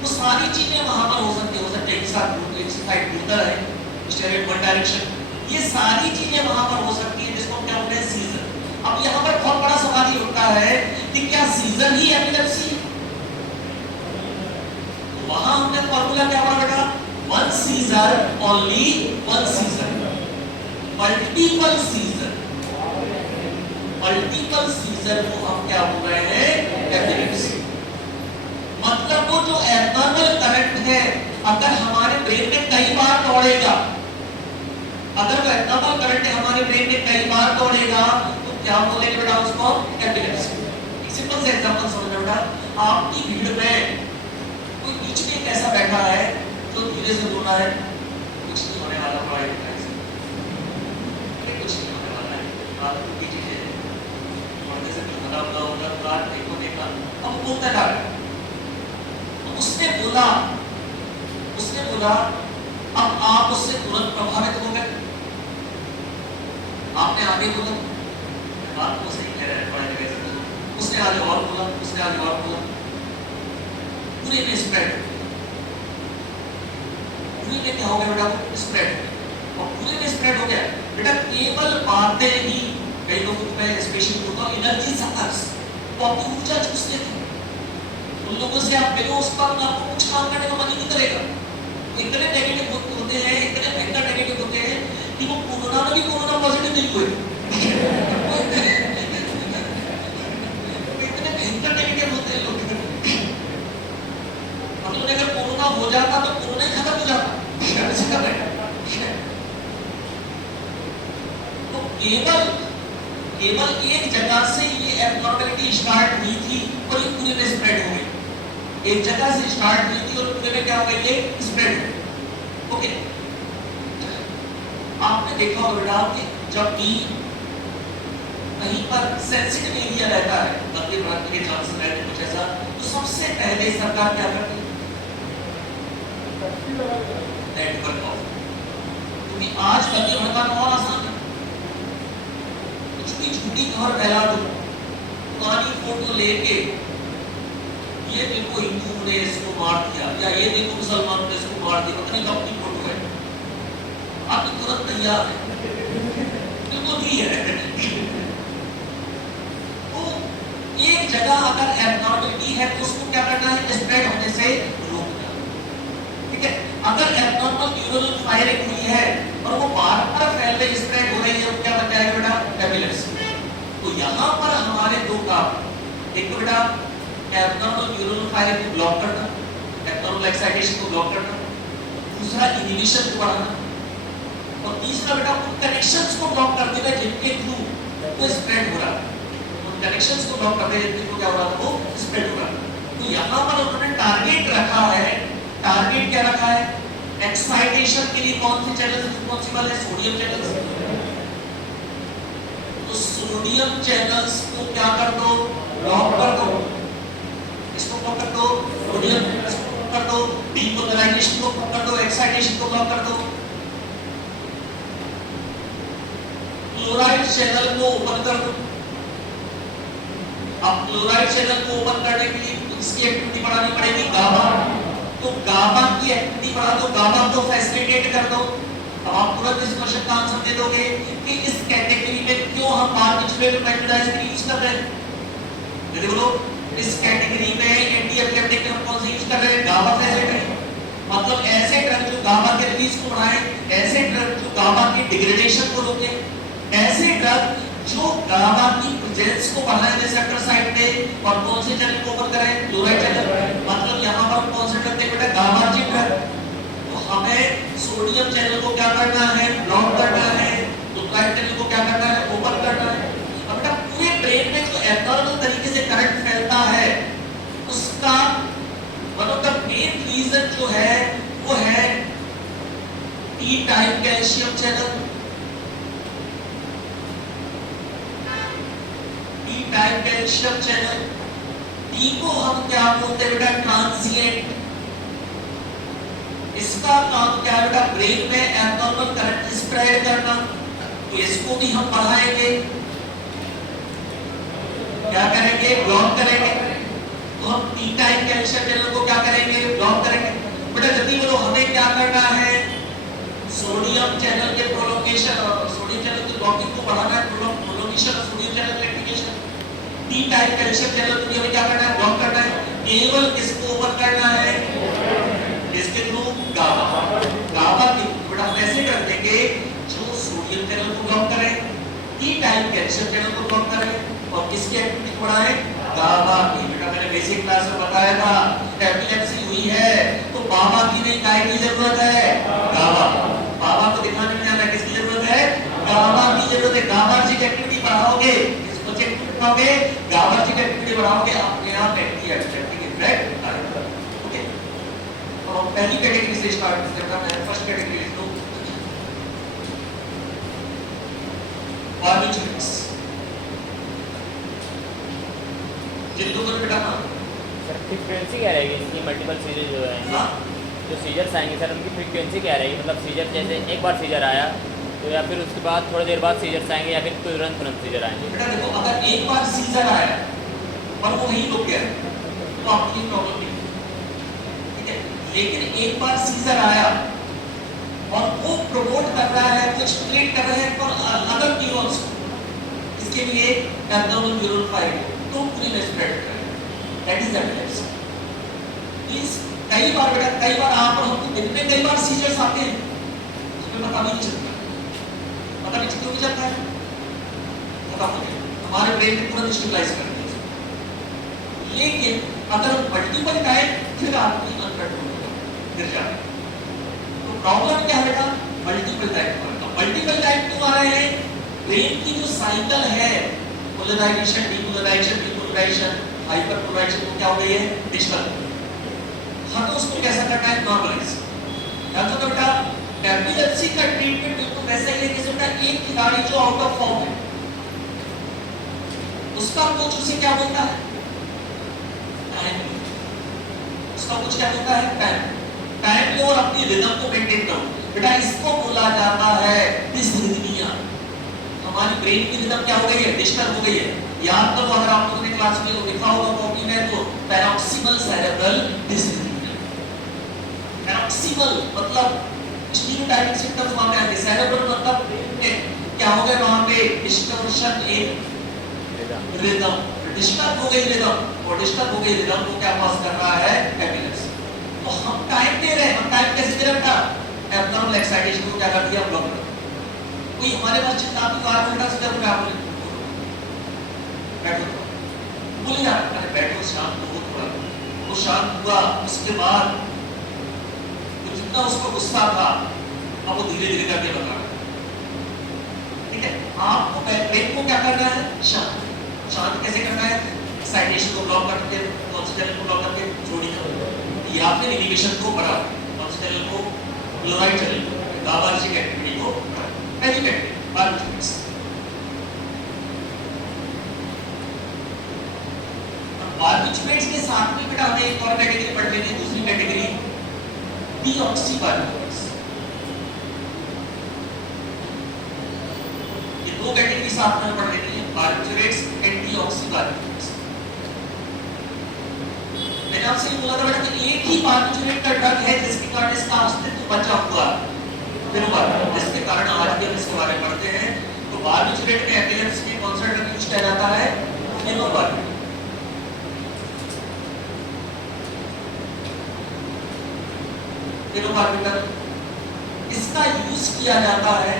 वो सारी चीजें वहां पर हो सकती है। कि साथ साइड ग्लूटर है, स्टेरॉइड वन डायरेक्शन, ये सारी चीजें वहां पर हो सकती है जिसको हम क्या बोलते हैं? सीजर। अब यहाँ पर बहुत बड़ा सवाल ये उठता है कि क्या सीजर ही एपिलेप्सी? तो वहां हमने फॉर्मूला क्या पढ़ा बेटा? One seizure, only one seizure. Multiple seizure, multiple seizure को हम क्या बोल रहे हैं? एपिलेप्सी। मतलब वो जो एब्नॉर्मल करंट है अगर हमारे ब्रेन में कई बार दौड़ेगा, अगर वो एब्नॉर्मल करंट हमारे ब्रेन में कई बार दौड़ेगा तो क्या बोलेंगे बेटा? उसको एपिलेप्सी। एक सिंपल सा एग्जांपल समझ लो बेटा, आपकी भीड़ में कोई बीच में एक ऐसा बैठा है धीरे से बोलना है, कुछ नहीं होने वाला पढ़ाई लिखाई से, कुछ नहीं होने वाला है, आप कीजिए पढ़ने से कुछ भला बुरा होगा, बात देखो देखा, अब बोलता था। उसने बोला अब आप उससे तुरंत प्रभावित हो गए, आपने आगे बोला, बात तो सही कह रहा है, पढ़ाई लिखाई से उसने आगे और बोला, पूरे में स्प्रेड, पूरे में क्या हो गया बेटा, स्प्रेड, और पूरे में स्प्रेड हो गया बेटा। केवल बातें ही, कई लोग में स्पेशली होता है एनर्जी सक्कर्स, वो आपकी ऊर्जा चूसते थे। उन लोगों से आप मिलो, उस पर आपको कुछ काम करने का मन ही नहीं करेगा। इतने नेगेटिव होते हैं, इतने भयंकर नेगेटिव होते हैं कि वो कोरोना में भी कोरोना पॉजिटिव नहीं हुए। इतने भयंकर नेगेटिव होते हैं लोग। मतलब अगर कोरोना हो जाता तो कोरोना ही खत्म हो जाता, ऐसे कर रहे हैं। तो केवल एक जगह से ये एब्नॉर्मलिटी स्टार्ट हुई थी और ये पूरे में स्प्रेड हो गई। एक जगह से स्टार्ट हुई थी और पूरे में क्या हो गई, ये स्प्रेड हो गई। ओके, आपने देखा होगा बेटा कि जब भी कहीं पर सेंसिटिव एरिया रहता है, गंदगी बढ़ने के चांसेस रहते हैं कुछ ऐसा, तो सबसे पहले सरकार क्या करती है, नेटवर्क ऑफ। क्योंकि आज गंदगी भड़काना बहुत आसान है, कुछ भी झूठी खबर फैला दो, पुरानी फोटो लेके ये देखो हिंदू ने इसको मार दिया, या ये देखो मुसलमान ने इसको मार दिया, पता नहीं कब की फोटो है, आप तुरंत तैयार है, बिल्कुल भी है। तो एक जगह अगर एब्नॉर्मलिटी है तो उसको क्या करना है, स्प्रेड होने से रोकना। ठीक है, अगर एब्नॉर्मल न्यूरल फायरिंग हुई है और वो बार-बार फैल रही, स्प्रेड हो रही है, वो क्या बन जाएगा बेटा, एपिलेप्सी। तो यहाँ पर हमारे दो काम, एक तो बेटा एब्नॉर्मल न्यूरल फायरिंग को ब्लॉक करना, एब्नॉर्मल एक्साइटेशन को ब्लॉक करना, दूसरा इनहिबिशन को बढ़ाना, और तीसरा बेटा उन कनेक्शंस को ब्लॉक कर देना जिनके थ्रू वो स्प्रेड हो रहा है, उन कनेक्शंस को ब्लॉक कर देना जिनके थ्रू क्या हो रहा है, वो स्प्रेड हो रहा है। तो यहाँ पर उन्होंने टारगेट रखा है, टारगेट क्या रखा है, एक्साइटेशन के लिए कौन सी चैनल्स रिस्पांसिबल है, सोडियम चैनल्स। तो सोडियम चैनल्स को क्या कर दो, ब्लॉक कर दो, इसको ब्लॉक कर दो, सोडियम इसको ब्लॉक कर दो, डीपोलराइजेशन को ब्लॉक कर दो, एक्साइटेशन को ब्लॉक कर दो, क्लोराइड चैनल को ओपन कर दो। अब क्लोराइड चैनल को ओपन करने के लिए इसकी एक्टिविटी बढ़ानी पड़ेगी, गामा। तो गामा की एक्टिविटी बढ़ा दो, गामा को फैसिलिटेट कर दो। अब आप तुरंत इस क्वेश्चन का आंसर दे दोगे कि इस कैटेगरी में क्यों हम बारबिटरेट मेथोडाइजिन यूज कर रहे हैं। जल्दी बोलो, इस कैटेगरी में एंटी एपिलेप्टिक हम कौन सा यूज कर रहे हैं, गामा फैसिलिटेटर। मतलब ऐसे ड्रग जो गामा के रिलीज को बढ़ाएं, ऐसे ड्रग जो गामा की डिग्रेडेशन को रोके, ऐसे ड्रग जो गामा की प्रेजेंस को बढ़ाएं रिसेप्टर साइट पे, और कौन से चैनल को ओपन करें, क्लोराइड चैनल। मतलब यहां पर कौन से ड्रग बेटा, गामार्जिक ड्रग। तो हमें सोडियम चैनल को क्या करना है, ब्लॉक करना है, क्लोराइड चैनल को क्या करना है, ओपन करना है। अब बेटा पूरे ब्रेन में जो एब्नॉर्मल तरीके से करंट फैलता है उसका one of the main reason जो है वो है T type calcium channel. Type calcium channel, T को हम क्या बोलते हैं बेटा, ट्रांसिएंट। इसका काम क्या है बेटा, ब्रेन में एब्नॉर्मल करंट स्प्रेड करना। तो इसको भी हम बढ़ाएंगे, क्या करेंगे, ब्लॉक करेंगे। तो हम टी टाइप कैल्शियम चैनल को क्या करेंगे, ब्लॉक करेंगे। बेटा जल्दी बोलो, हमें क्या करना है, सोडियम चैनल के प्रोलोंगेशन, सोडियम चैनल की ब्लॉकिंग को बढ़ाना है, prolongation of sodium channel activation. T type calcium channel को हमें क्या करना है, ब्लॉक करना है। केवल किसको ओपन करना है, इसके थ्रू गामा। गामा की बेटा हम ऐसे कर देंगे जो सोडियम चैनल को ब्लॉक करे, टी टाइप कैल्शियम चैनल को ब्लॉक करे, और किसकी एक्टिविटी बढ़ाए, गामा की। बेटा मैंने बेसिक क्लास में बताया था, एपिलेप्सी हुई है तो बाबा की नहीं, काय की जरूरत है, गामा। बाबा को दिखाने में जाना, किसकी जरूरत है, गामा की जरूरत है। गामार्जिक एक्टिविटी बढ़ाओगे, गामार्जिक एक्टिविटी बढ़ाओगे, अपने आप एंटी एपिलेप्टिक इफेक्ट आएगा। ओके, तो हम पहली कैटेगरी से स्टार्ट करते हैं। फर्स्ट कैटेगरी लिख दो, बार्बिटरेट्स। जिन लोगों ने बेटा ना सर फ्रीक्वेंसी क्या रहेगी इनकी मल्टीपल सीजर जो आएंगे, हाँ जो सीजर्स आएंगे सर उनकी फ्रीक्वेंसी क्या रहेगी? मतलब सीजर जैसे एक बार सीजर आया तो या फिर उसके बाद थोड़ी देर बाद सीजर्स आएंगे या फिर तुरंत सीजर आएंगे? बेटा देखो, अगर एक बार सीजर आया और वो वहीं रुक गया तो आपकी प्रॉब्लम नहीं, ठीक है। लेकिन एक बार सीजर आया और वो प्रमोट कर रहा है, कुछ स्टिमुलेट कर रहा है फॉर अदर न्यूरॉन्स, इसके लिए एब्नॉर्मल न्यूरल फाइबर तो पूरी में स्प्रेड कर रहा है, दैट इज एपिलेप्सी। मींस कई बार बेटा, कई बार आप और हमको दिन में कई बार सीजर्स आते हैं, उसमें पता भी नहीं चलता, पता नहीं क्यों चलता है, पता हो गया हमारे ब्रेन में तुरंत स्टेबलाइज कर दिया। लेकिन अगर मल्टीपल टाइम फिर आपकी अनकंट्रोल गिर जाए तो प्रॉब्लम क्या है बेटा? Multiple time. मल्टीपल टाइम क्यों आ रहे हैं? ब्रेन की जो साइकिल है, पोलराइजेशन, डीपोलराइजेशन, डिपोलराइजेशन, हाइपरपोलराइजेशन, वो क्या हो गई है? डिजिटल। हमें उसको कैसा करना है? नॉर्मलाइज। या तो बेटा एपिलेप्सी का ट्रीटमेंट बिल्कुल वैसा ही है जैसे बेटा एक खिलाड़ी जो आउट ऑफ फॉर्म है, उसका कोच उसे क्या बोलता है? उसका कुछ क्या होता है? टाइम लो और अपनी रिदम को मेंटेन करो। बेटा इसको बोला जाता है डिसरिदमिया। हमारी ब्रेन की रिदम क्या हो गई है? डिस्टर्ब हो गई है। याद करो, अगर आप लोगों ने क्लास में लिखा होगा कॉपी में, तो पैरोक्सिमल सेरेब्रल डिसरिदमिया। पैरोक्सिमल मतलब स्टीरियोटाइपिक सिम्टम्स वहां पे आते हैं, सेरेब्रल मतलब क्या हो गया वहां पे? डिस्टॉर्शन इन रिदम, डिस्टर्ब हो गई रिदम, और डिस्टर्ब हो गई रिदम को क्या कॉज कर रहा है? एपिलेप्सी। तो हम टाइम दे रहे हैं, हम टाइम कैसे दे रहे हैं बेटा? एब्नॉर्मल एक्साइटेशन को क्या कर दिया? ब्लॉक कर दिया। कोई हमारे पास चिंता की बात बेटा सीधा बोला, आप बैठो, बोलिए आप, अरे बैठो, शांत हो थोड़ा। वो शांत हुआ, उसके बाद तो जितना उसको गुस्सा था अब वो धीरे धीरे करके बता रहा है, ठीक है। आपको ब्रेन को क्या करना है? शांत। शांत कैसे करना है? एक्साइटेशन को ब्लॉक करके, कॉन्सेंट्रेशन को ब्लॉक करके छोड़िए, या फिर इनिबिशन को बढ़ाओ, कॉन्सेंट्रेशन को क्लोराइड चले, गाबार्जिक एक्टिविटी को बढ़ाओ। पहली कैटेगरी बार्बिटरेट्स। बार्बिटरेट्स के साथ में बेटा हमें एक और कैटेगरी पढ़ लेनी है, दूसरी कैटेगरी डीऑक्सीबार्बिटरेट्स। ये दो कैटेगरी साथ में पढ़ लेनी है, बार्बिटरेट्स एंड डीऑक्सीबार्बिटरेट्स। मैंने आपसे ये बोला था बेटा कि एक ही बार्बिटरेट का ड्रग है जिसके कारण इसका अस्तित्व बचा हुआ है, जिसके कारण आज भी हम इसके बारे में पढ़ते हैं। तो बार्बिटरेट में एपिलेप्सी में कौन सा ड्रग यूज किया जाता है? फेनोबार्बिटरेट। फेनोबार्बिटरेट इसका यूज किया जाता है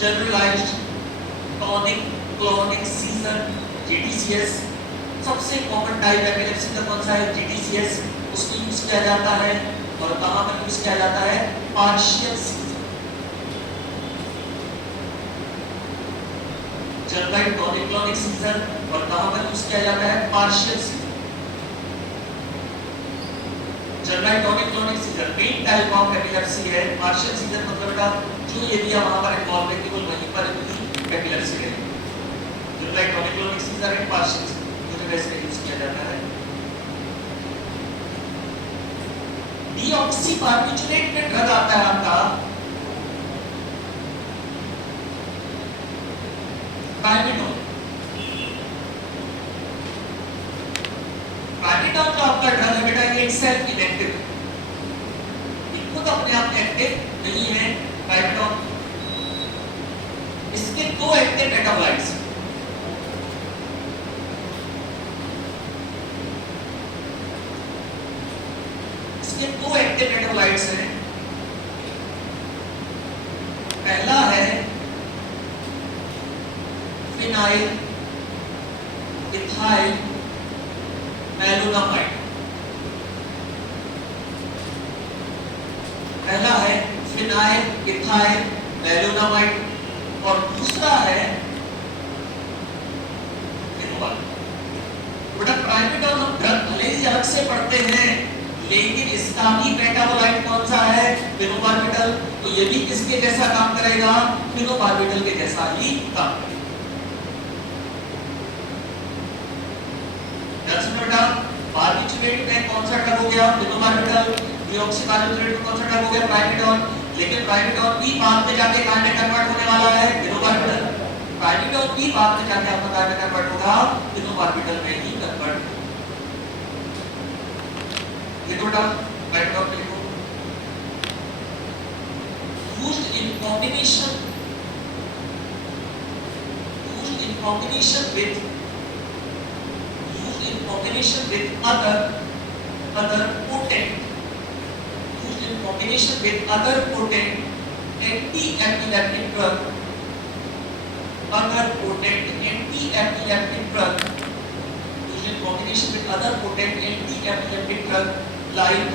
generalised tonic clonic seizure, GTCS. सबसे कॉमन टाइप एपिलेप्सी का कौन सा है? जीटीसीएस। उसको यूज किया जाता है, और कहां पर यूज किया जाता है? Partial seizure. Generalised tonic clonic seizure, और कहां पर यूज किया जाता है? Partial seizure. Generalised tonic clonic seizure main type of epilepsy है। पार्शियल सीजर मतलब बेटा जो एरिया वहां पर इन्वॉल्व है केवल वहीं पर ही एपिलेप्सी है। Generalised tonic clonic seizure and partial seizure वैसे यूज किया जाता है। डीऑक्सीबार्बिटरेट में ड्रग आता है आपका ट्राइमेडोन। ट्राइमेडोन जो आपका ड्रग है बेटा, ये सेल्फ इनेक्टिव, खुद अपने आप एक्टिव नहीं है ट्राइमेडोन। इसके दो एक्टिव मेटाबोलाइट्स, इसके दो एक्टिव मेटाबोलाइट्स हैं। पहला है फिनाइल इथाइल मेलोनामाइड। पहला है फिनाइल इथाइल मेलोनामाइड, और दूसरा है फेनोबार्बिटरेट। बेटा ट्राइमेडोन हम ड्रग भले ही ज्यादा इसका भी मेटाबोलाइट कौन सा है? फेनोबार्बिटल। तो ये भी किसके जैसा काम करेगा? फेनोबार्बिटल के जैसा ही काम करेगा। बेटा बार्बिट्यूरेट में कौन सा ड्रग हो गया? फेनोबार्बिटल। डीऑक्सीबार्बिट्यूरेट में कौन सा ड्रग हो गया? प्राइमिडॉन। लेकिन प्राइमिडॉन भी बाद में जाके कहां में कन्वर्ट होने वाला है? फेनोबार्बिटल। प्राइमिडॉन भी बाद में जाके आपका कहां में कन्वर्ट होगा? फेनोबार्बिटल में ही कन्वर्ट। ये तो बेटा प्राइमिडॉन पे लिखो। used in combination with other potent anti-epileptic drug used in combination with other potent anti-epileptic drug like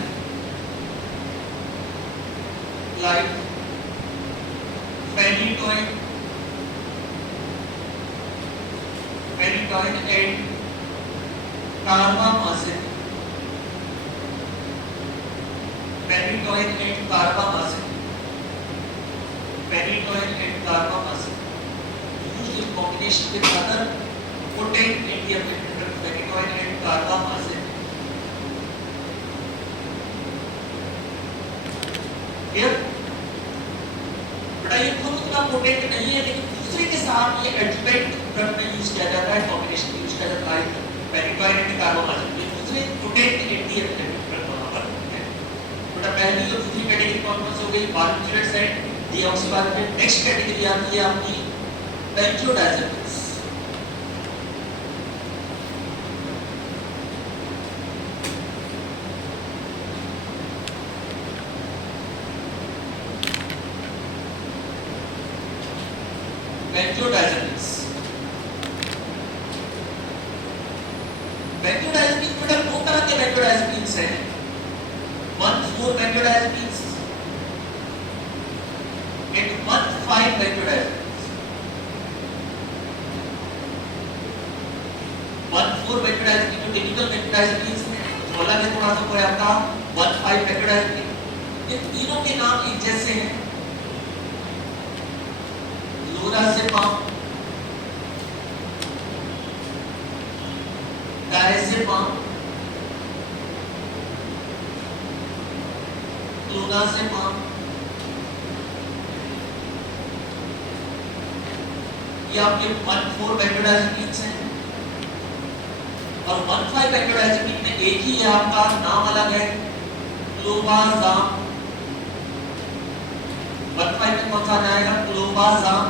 phenytoin and carbamazepine. Used in combination with other potent anti-epileptic drugs, phenytoin and carbamazepine. Clear? बेटा ये खुद उतना potent नहीं है, लेकिन दूसरे के साथ ये एडजुवेंट ड्रग में यूज किया जाता है, कॉम्बिनेशन में यूज किया जाता है पेनिटोइन एंड कार्बामाजिन। ये दूसरे पोटेंट एंटी-एपिलेप्टिक ड्रग वहां पर है। बेटा पहली और दूसरी कैटेगरी कौन कौन सी हो गई? Barbiturates and deoxybarbiturate. Next category आती है आपकी बेंजोडाइजेपिन्स। बेंजोडाइजेपिन बेटा दो तरह के बेंजोडाइजेपिन्स हैं। 1,4 बेंजोडाइजेपिन्स and 1,5 बेंजोडाइजेपिन्स। 1,4 बेंजोडाइजेपिन जो टिपिकल बेंजोडाइजेपिन्स हैं, तो अलग है थोड़ा सा कोई आपका 1,5 बेंजोडाइजेपिन। इन तीनों के नाम एक जैसे हैं। लोराज़ेपाम, डायज़ेपाम, क्लोनाज़ेपाम, ये आपके 1,4 बेंजोडाइजेपिन्स हैं। और 1,5 बेंजोडाइजेपिन में एक ही है, आपका नाम अलग है, क्लोबाज़ाम। 1,5 में कौन सा आएगा? क्लोबाज़ाम।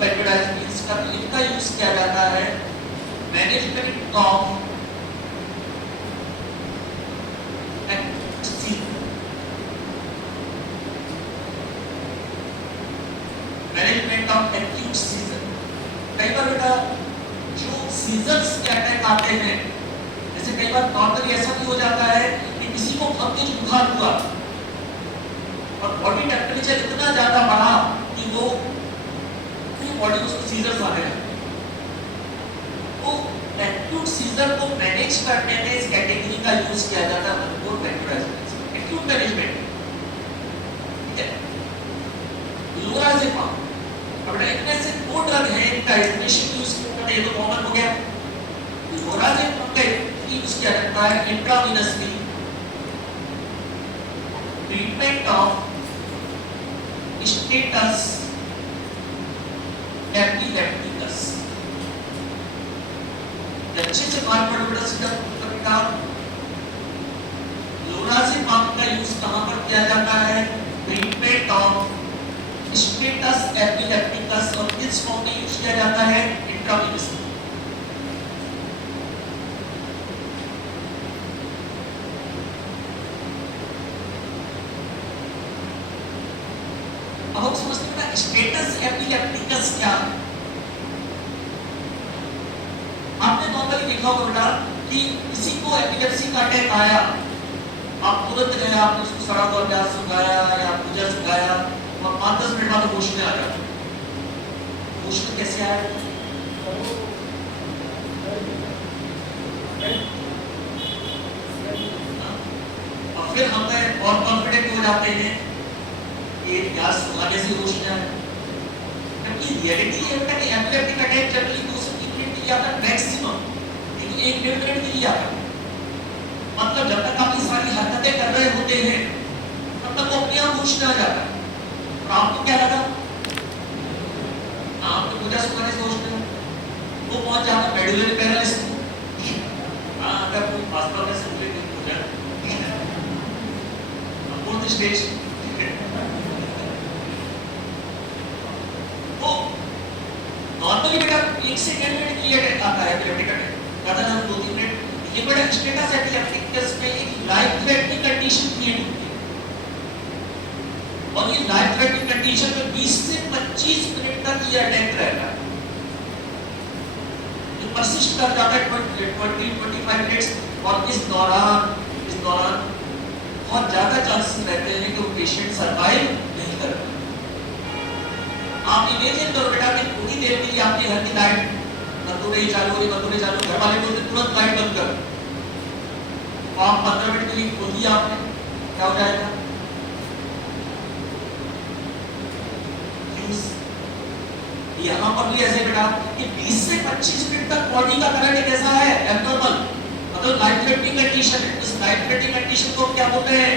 बेंजोडाइजेपिन्स का इनका यूज किया जाता है मैनेजमेंट ऑफ एक्यूट सीजन। कई बार बेटा जो सीजन्स के अटैक आते हैं, जैसे कई बार नॉर्मली ऐसा भी हो जाता है कि किसी को बहुत तेज बुखार हुआ और बॉडी टेम्परेचर इतना ज्यादा बढ़ा कि वो बॉडी को सीजर्स आने लगे। तो एक्यूट सीजर को मैनेज करने में इस कैटेगरी का यूज किया जाता है मल्टीपल बेंजोडाइजेपिन्स। एक्यूट मैनेजमेंट, ठीक है। लोराज़ेपाम, अब इनमें से दो ड्रग हैं इनका एडमिशन यूज किया, ये तो कॉमन हो गया। लोराज़ेपाम का यूज किया जाता है intravenously treatment of status epilepticus. अच्छे से बात पढ़ो बेटा, सीधा बेटा लोराज़ेपाम का यूज कहां पर किया जाता है? Treatment of status epilepticus. और किस फॉर्म में यूज किया जाता है? इंट्रावेनसली। अब हम समझते हैं स्टेटस एपिलेप्टिकस क्या है। आपने नॉर्मली देखा होगा बेटा कि किसी को एपिलेप्सी का अटैक आया, आप तुरंत गए, आपने उसको सड़क और प्याज सुखाया या पूजा सुखाया और 5-10 मिनट बाद होश में आ जाता। होश में कैसे आया? और फिर हमें और कॉन्फिडेंट हो जाते हैं कि प्याज सुखाने से होश में आया। क्योंकि रियलिटी ये है कि एपिलेप्टिक अटैक जनरली 2 से 3 मिनट के लिए आता है मैक्सिमम, लेकिन 1-1.5 मिनट के लिए आता है। मतलब जब तक आप ये सारी हरकतें कर रहे होते हैं तब तक वो अपने आप होश में आ जाता है। और आपको क्या लगा? आपको पूजा सुखाने से होश में वो पहुंच जाता मेडुलरी पैरालिसिस को। अगर कोई वास्तव में सिंपली हो जाए फोर्थ स्टेज। तो नॉर्मली बेटा 1 से 1.5 मिनट के लिए आता है एपिलेप्टिक अटैक, ज्यादा ना 2-3 मिनट। ये बड़ा स्टेटस एपिलेप्टिकस में एक लाइफ थ्रेटनिंग कंडीशन क्रिएट होती है, और ये लाइफ थ्रेटनिंग कंडीशन में 20 से 25 मिनट तक ये अटैक रहता है। ये परसिस्ट कर जाता है 20-25 मिनट्स, और इस दौरान बहुत ज्यादा चांसेस रहते हैं कि वो पेशेंट सर्वाइव नहीं कर पाए। आप इमेजिन करो बेटा कि थोड़ी देर के लिए आपके घर की लाइट नहीं चालू हो रही, घर वाले बोलते तुरंत लाइट बंद कर, तो आप 15 मिनट के लिए खोल दिया आपने, क्या हो जाएगा? यहाँ पर भी ऐसे बेटा कि 20 से 25 मिनट तक बॉडी का करंट कैसा है? एब्नॉर्मल, मतलब लाइफ थ्रेटनिंग कंडीशन है। इस लाइफ थ्रेटनिंग कंडीशन को क्या बोलते हैं?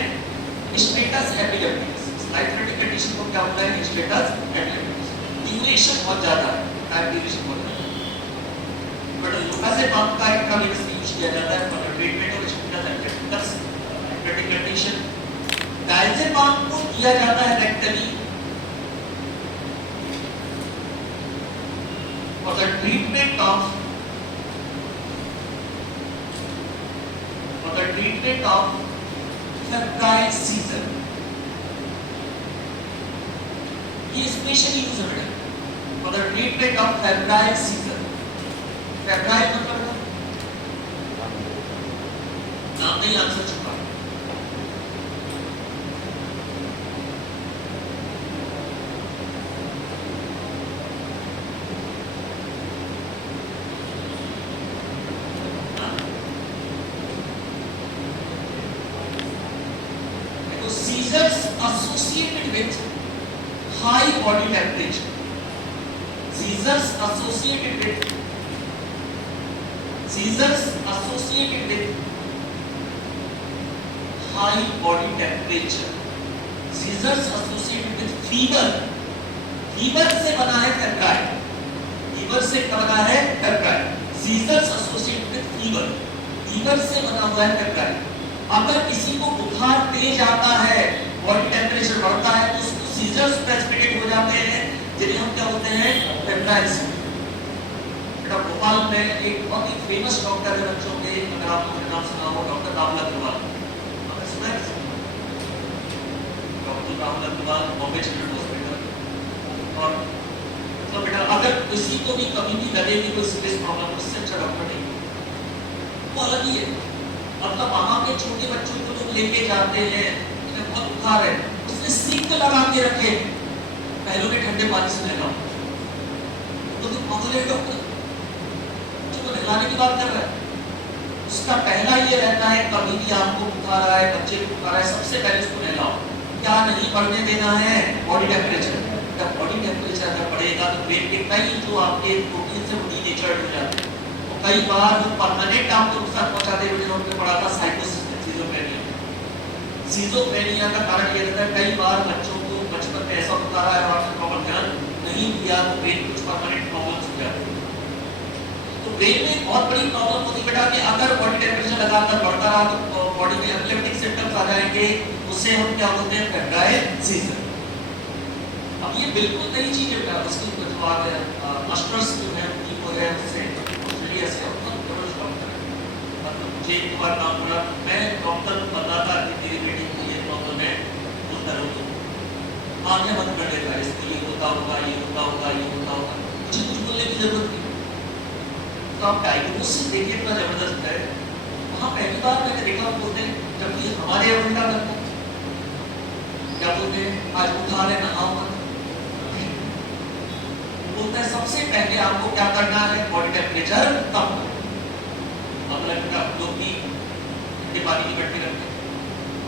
Status epilepticus. Life threatening condition को क्या बोलते हैं? Status epilepticus. ड्यूरेशन बहुत ज्यादा है, टाइम ड्यूरेशन बहुत ज्यादा है। बट लोकाज़ेपाम का इंट्रावेनस यूज किया जाता है for treatment of status epilepticus epileptic condition. Diazepam को दिया जाता है rectally for the treatment of febrile seizure। ये स्पेशली यूज है for the treatment of febrile seizure। febrile मतलब नाम नहीं, आंसर छुपा है। Seizures associated with high body temperature। Seizures associated with high body temperature। Seizures associated with fever। fever से बना है febrile। fever से बना है febrile। Seizures associated with fever। fever से बना हुआ है febrile। अगर किसी को बुखार तेज आता है, बॉडी टेम्परेचर बढ़ता है, तो उसको सीजर्स प्रेसिपिटेट हो जाते हैं, जिन्हें हम क्या बोलते हैं? Febrile seizure. बेटा भोपाल में एक बहुत ही फेमस डॉक्टर है बच्चों के, अगर आप लोगों ने नाम सुना हो, डॉक्टर राहुल अग्रवाल। आपने सुना है? Doctor Rahul Agarwal, Bombay children hospital. और मतलब बेटा अगर किसी को भी कभी भी लगे कि कोई सीरियस प्रॉब्लम, उससे अच्छा डॉक्टर नहीं, वो अलग ही है। मतलब वहां के छोटे बच्चों को लोग लेके जाते हैं, इन्हें बहुत बुखार है, उसने सिंक लगा के रखे, पहलू में ठंडे पानी से नहलाओ, तो पागल है डॉक्टर, बच्चों को नहलाने की बात कर रहा है। उसका पहला ये रहता है कभी भी आपको बुखार आए, बच्चे को बुखार आए, सबसे पहले उसको नहलाओ। क्या नहीं बढ़ने देना है? Body temperature. जब बॉडी टेम्परेचर अगर बढ़ेगा तो ब्रेन के कई जो आपके प्रोटीन से डीनेचर्ड हो जाते हैं, कई बार वो परमानेंट आपको नुकसान पहुंचा दे। जो हमने पढ़ा था साइकोसिस सिजोफ्रेनिया। सिजोफ्रेनिया का कारण ये रहता है कई बार बच्चों को बचपन में ऐसा होता रहा है और आपने प्रॉपर ध्यान नहीं दिया तो ब्रेन कुछ परमानेंट प्रॉब्लम्स हो जाती है। तो ब्रेन में बहुत बड़ी प्रॉब्लम होती है बेटा कि अगर बॉडी टेम्परेचर लगातार बढ़ता रहा तो बॉडी में एपिलेप्टिक सिम्टम्स आ जाएंगे, उससे हम क्या बोलते हैं? Febrile seizure. अब ये बिल्कुल नई चीज है बेटा, उसकी जो आ गया मास्टर्स जो है वो है उससे ऐसे मतलब मुझे एक बार काम पड़ा, मैं डॉक्टर बताता कि तेरी बेटी को ये प्रॉब्लम है, बोलता रहो, आंखें बंद कर देता है, इसको ये होता होगा, ये होता होगा, ये होता होगा, मुझे कुछ बोलने की जरूरत नहीं। तो आप डायग्नोसिस देखिए इतना जबरदस्त है। वहां पहली बार मैंने देखा बोलते हैं, जबकि हमारे यहाँ उल्टा करते हैं, क्या बोलते हैं, आज उठा रहे नहाओ मत। बोलता है सबसे पहले आपको क्या करना है, बॉडी टेम्परेचर कम करना। मतलब आप लोग भी ये पानी की बट्टी रखते हैं,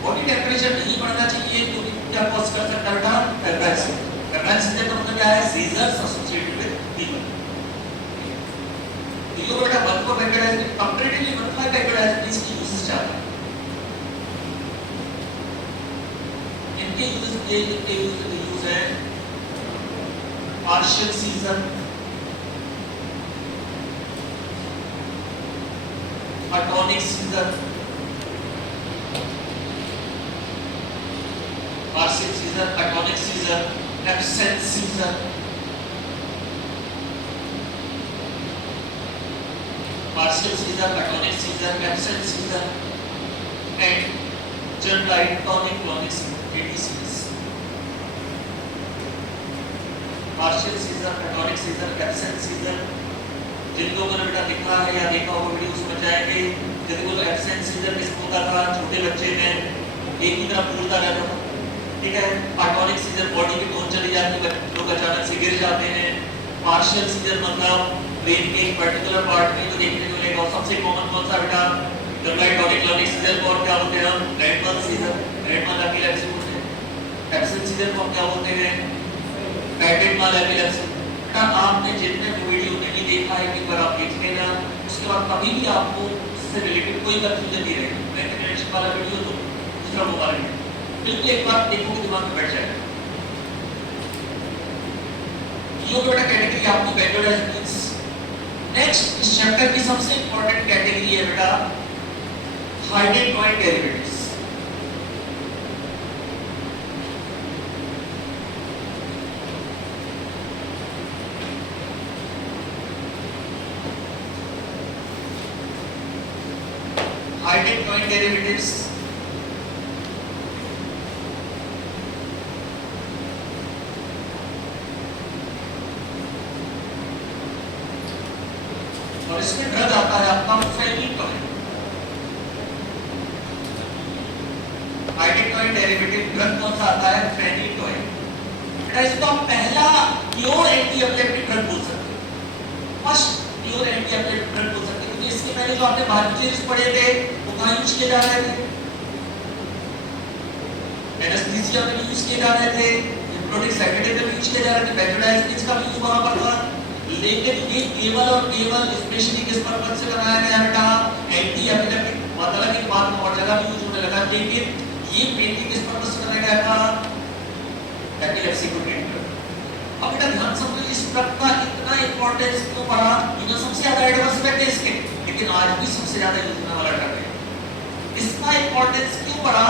बॉडी टेम्परेचर नहीं बढ़ना चाहिए, तो क्या कॉज कर सकता है बेटा, फेब्राइल। फेब्राइल सीजन का मतलब क्या है, सीजर्स एसोसिएटेड विद फीवर। तो ये बेटा one four benzodiazepine comparatively 1,5 benzodiazepine की यूजेस ज्यादा है। इनके यूज है partial season, atonic season, partial season, atonic season, absent season, partial season, atonic season, absent season, and generalized tonic clonic season, ATCS. Partial season, atonic season, absent season. जिन लोगों ने बेटा देखा है या देखा होगा वीडियो समझ जाएंगे। यदि वो एब्सेंट सीजन किसको होता था, छोटे बच्चे में एक ही तरफ फूलता रहता था, ठीक है। अटोनिक सीजन बॉडी की टोन चली जाती है, लोग अचानक से गिर जाते हैं। पार्शियल सीजन मतलब ब्रेन के एक पर्टिकुलर पार्ट में तो देखने को मिलेगा। सबसे कॉमन कौन सा बेटा, जनरलाइज टॉनिक क्लॉनिक सीजन को और क्या बोलते हैं हम, red month season, red month epilepsy बोलते हैं। एब्सेंट सीजन को हम क्या बोलते हैं, पैटेड मंथ एपिलेप्सी। बेटा आपने जितने भी वीडियो नहीं देखा है एक बार आप देख लेना, उसके बाद कभी भी आपको इससे रिलेटेड कोई कंफ्यूजन नहीं रहेगी। वैक्सीनेशन वाला वीडियो तो दूसरा वो वाला वीडियो बिल्कुल एक बार देखोगे दिमाग में बैठ जाएगा। ये बेटा कैटेगरी आपकी बेंजोडाइजिपिन्स। नेक्स्ट इस चैप्टर की सबसे इंपॉर्टेंट कैटेगरी है बेटा हाइड्रोक्लोराइड डेरिवेटिव्स। हाइड्रोक्लोराइड डेरिवेटिव्स और इसमें ड्रग आता है आपका फेनिटोइन। हाइड्रोक्लोराइड डेरिवेटिव ड्रग कौन सा आता है, फेनिटोइन। बेटा इसको आप पहला प्योर एंटी एपिलेप्टिक ड्रग बोल सकते हो, first pure anti epileptic drug बोल सकते हो, क्योंकि इसके पहले जो आपने बायोकेमिस्ट्री पढ़े थे वो कहां यूज किए जा रहे थे, एनेस्थीसिया में यूज किए जा रहे थे, हिप्नोटिक सेडेटिव में यूज किए जा रहे थे, बेंजोडाइजिपिन्स का यूज वहां पर था। लेकिन ये केवल और केवल स्पेशली किस पर्पस से बनाया गया बेटा, एंटी एपिलेप्टिक। मतलब एक बात और जगह भी यूज होने लगा, लेकिन ये मेनली किस पर्पस से बनाया गया था, एपिलेप्सी को ट्रीट करने। अब बेटा ध्यान समझो इस ड्रग का इतना इंपॉर्टेंस क्यों पड़ा, ये सबसे ज्यादा एडवर्स इफेक्ट है इसके, लेकिन आज भी सबसे ज्यादा यूज होने वाला ड्रग है। इसका इंपॉर्टेंस क्यों पड़ा,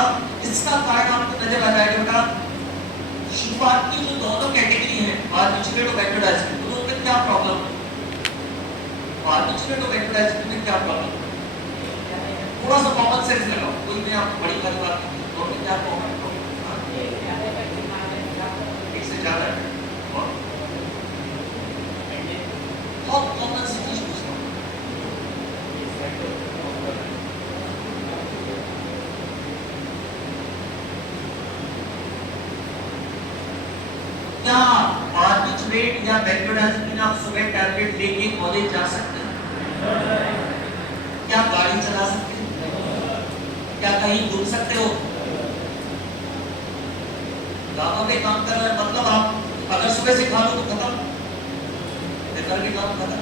इसका कारण आपको नजर आ जाएगा बेटा। शुरुआत की जो दोनों कैटेगरी है, बारबिटूरेट और बेंजोडाइजिपिन, उनमें क्या प्रॉब्लम है, बारबिटूरेट और बेंजोडाइजिपिन में क्या प्रॉब्लम है, थोड़ा सा कॉमन सेंस लगाओ, कोई मैं आपको बड़ी वाली बात नहीं, तो क्या कॉमन प्रॉब्लम इससे ज्यादा है और बहुत कॉमन सी चीज पूछता हूं, क्या बारबिटूरेट या बेंजोडाइजिपिन आप सुबह टैबलेट लेके कॉलेज जा सकते हैं, क्या गाड़ी चला सकते हैं, क्या कहीं घूम सकते हो, दांतों पे काम कर रहे हैं, मतलब आप अगर सुबह से खा लो तो खत्म, बेकार के काम खत्म।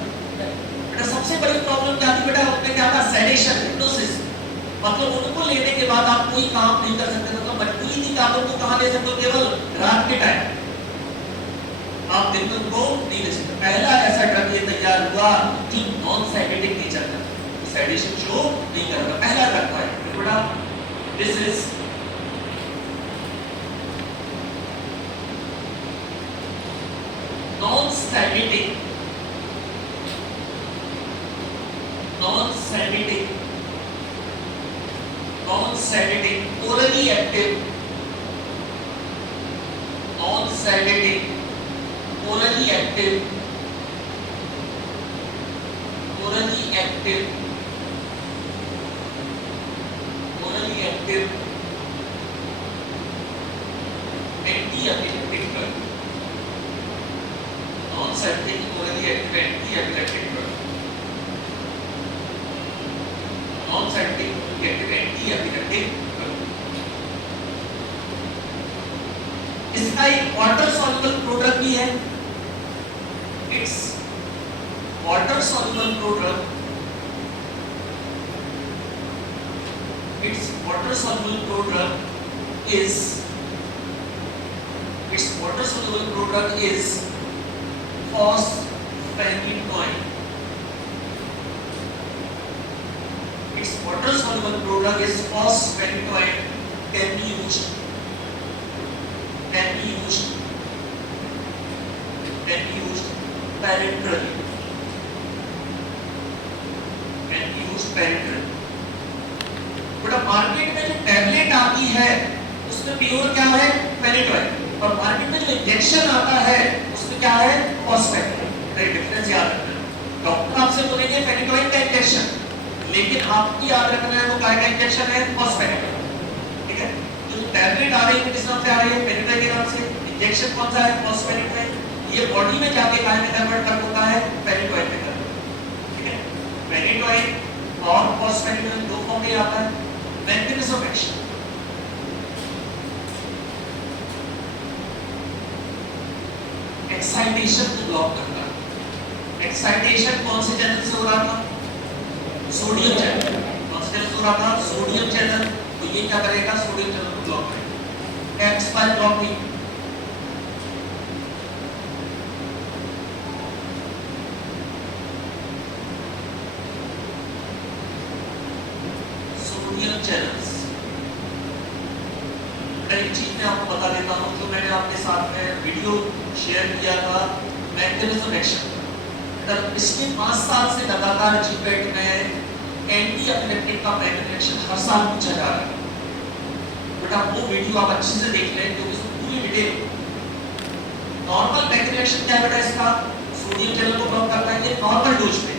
बेटा सबसे बड़ी प्रॉब्लम क्या थी बेटा, उसमें क्या था, सेडेशन, हिप्नोसिस। मतलब उनको लेने के बाद आप कोई काम नहीं कर सकते, मतलब मजबूरी थी कि आप उनको कहां ले सकते हो, केवल रात के टाइम, आप दिन में उनको नहीं ले सकते। पहला ऐसा ड्रग ये तैयार हुआ जो नॉन साइकेटिक नेचर का, सेडेशन शो नहीं करेगा, पहला ड्रग था बेटा। This is non-sedative, non-sedative, non-sedative, orally active, non-sedative, orally active, orally active, septic orally active anti-epileptic drug. Non-septic active anti-epileptic drug. इसका एक वाटर soluble prodrug भी है. Its water soluble prodrug. Its water soluble prodrug is fosfenitoin. Its water soluble prodrug is fosfenitoin, can be used parenterally. But अब market में जो tablet आती है उसमें प्योर क्या है, पेनिटोइन, और मार्केट में जो इंजेक्शन आता है उसमें क्या है, फॉस्फेटिन. डिफरेंस याद रखना. डॉक्टर आपसे बोलेंगे पेनिटोइन का इंजेक्शन, लेकिन आपको याद रखना है वो क्या का इंजेक्शन है, फॉस्फेटिन. ठीक है. जो टैबलेट आ रही है किस नाम से आ रही है, पेनिटोइन के नाम से. इंजेक्शन कौन सा है, फॉस्फेटिन. ये बॉडी में जाके काय में कन्वर्ट कर होता है, पेनिटोइन में कन्वर्ट. ठीक है. पेनिटोइन और फॉस्फेटिन दो फॉर्म में आता है. मैकेनिज्म ऑफ एक्शन, एक्साइटेशन को ब्लॉक करना. एक्साइटेशन कौन से चैनल से हो रहा था, सोडियम चैनल. कौन से चैनल से हो रहा था, सोडियम चैनल. तो ये क्या करेगा, सोडियम चैनल को ब्लॉक करेगा. X by blocking. चैनल्स. एक चीज मैं आपको बता देता हूं, जो मैंने आपके साथ में वीडियो शेयर किया था मैकेनिज्म एक्शन. पिछले 5 साल से लगातार जीपेट में एंटी एपिलेप्टिक का मैकेनिज्म एक्शन हर साल पूछा जा रहा है. बेटा वो वीडियो आप अच्छे से देख लें क्योंकि इसमें पूरी डिटेल. नॉर्मल मैकेनिज्म एक्शन क्या है बेटा, इसका सोडियम चैनल को ब्लॉक करता है. ये नॉर्मल डोज पे,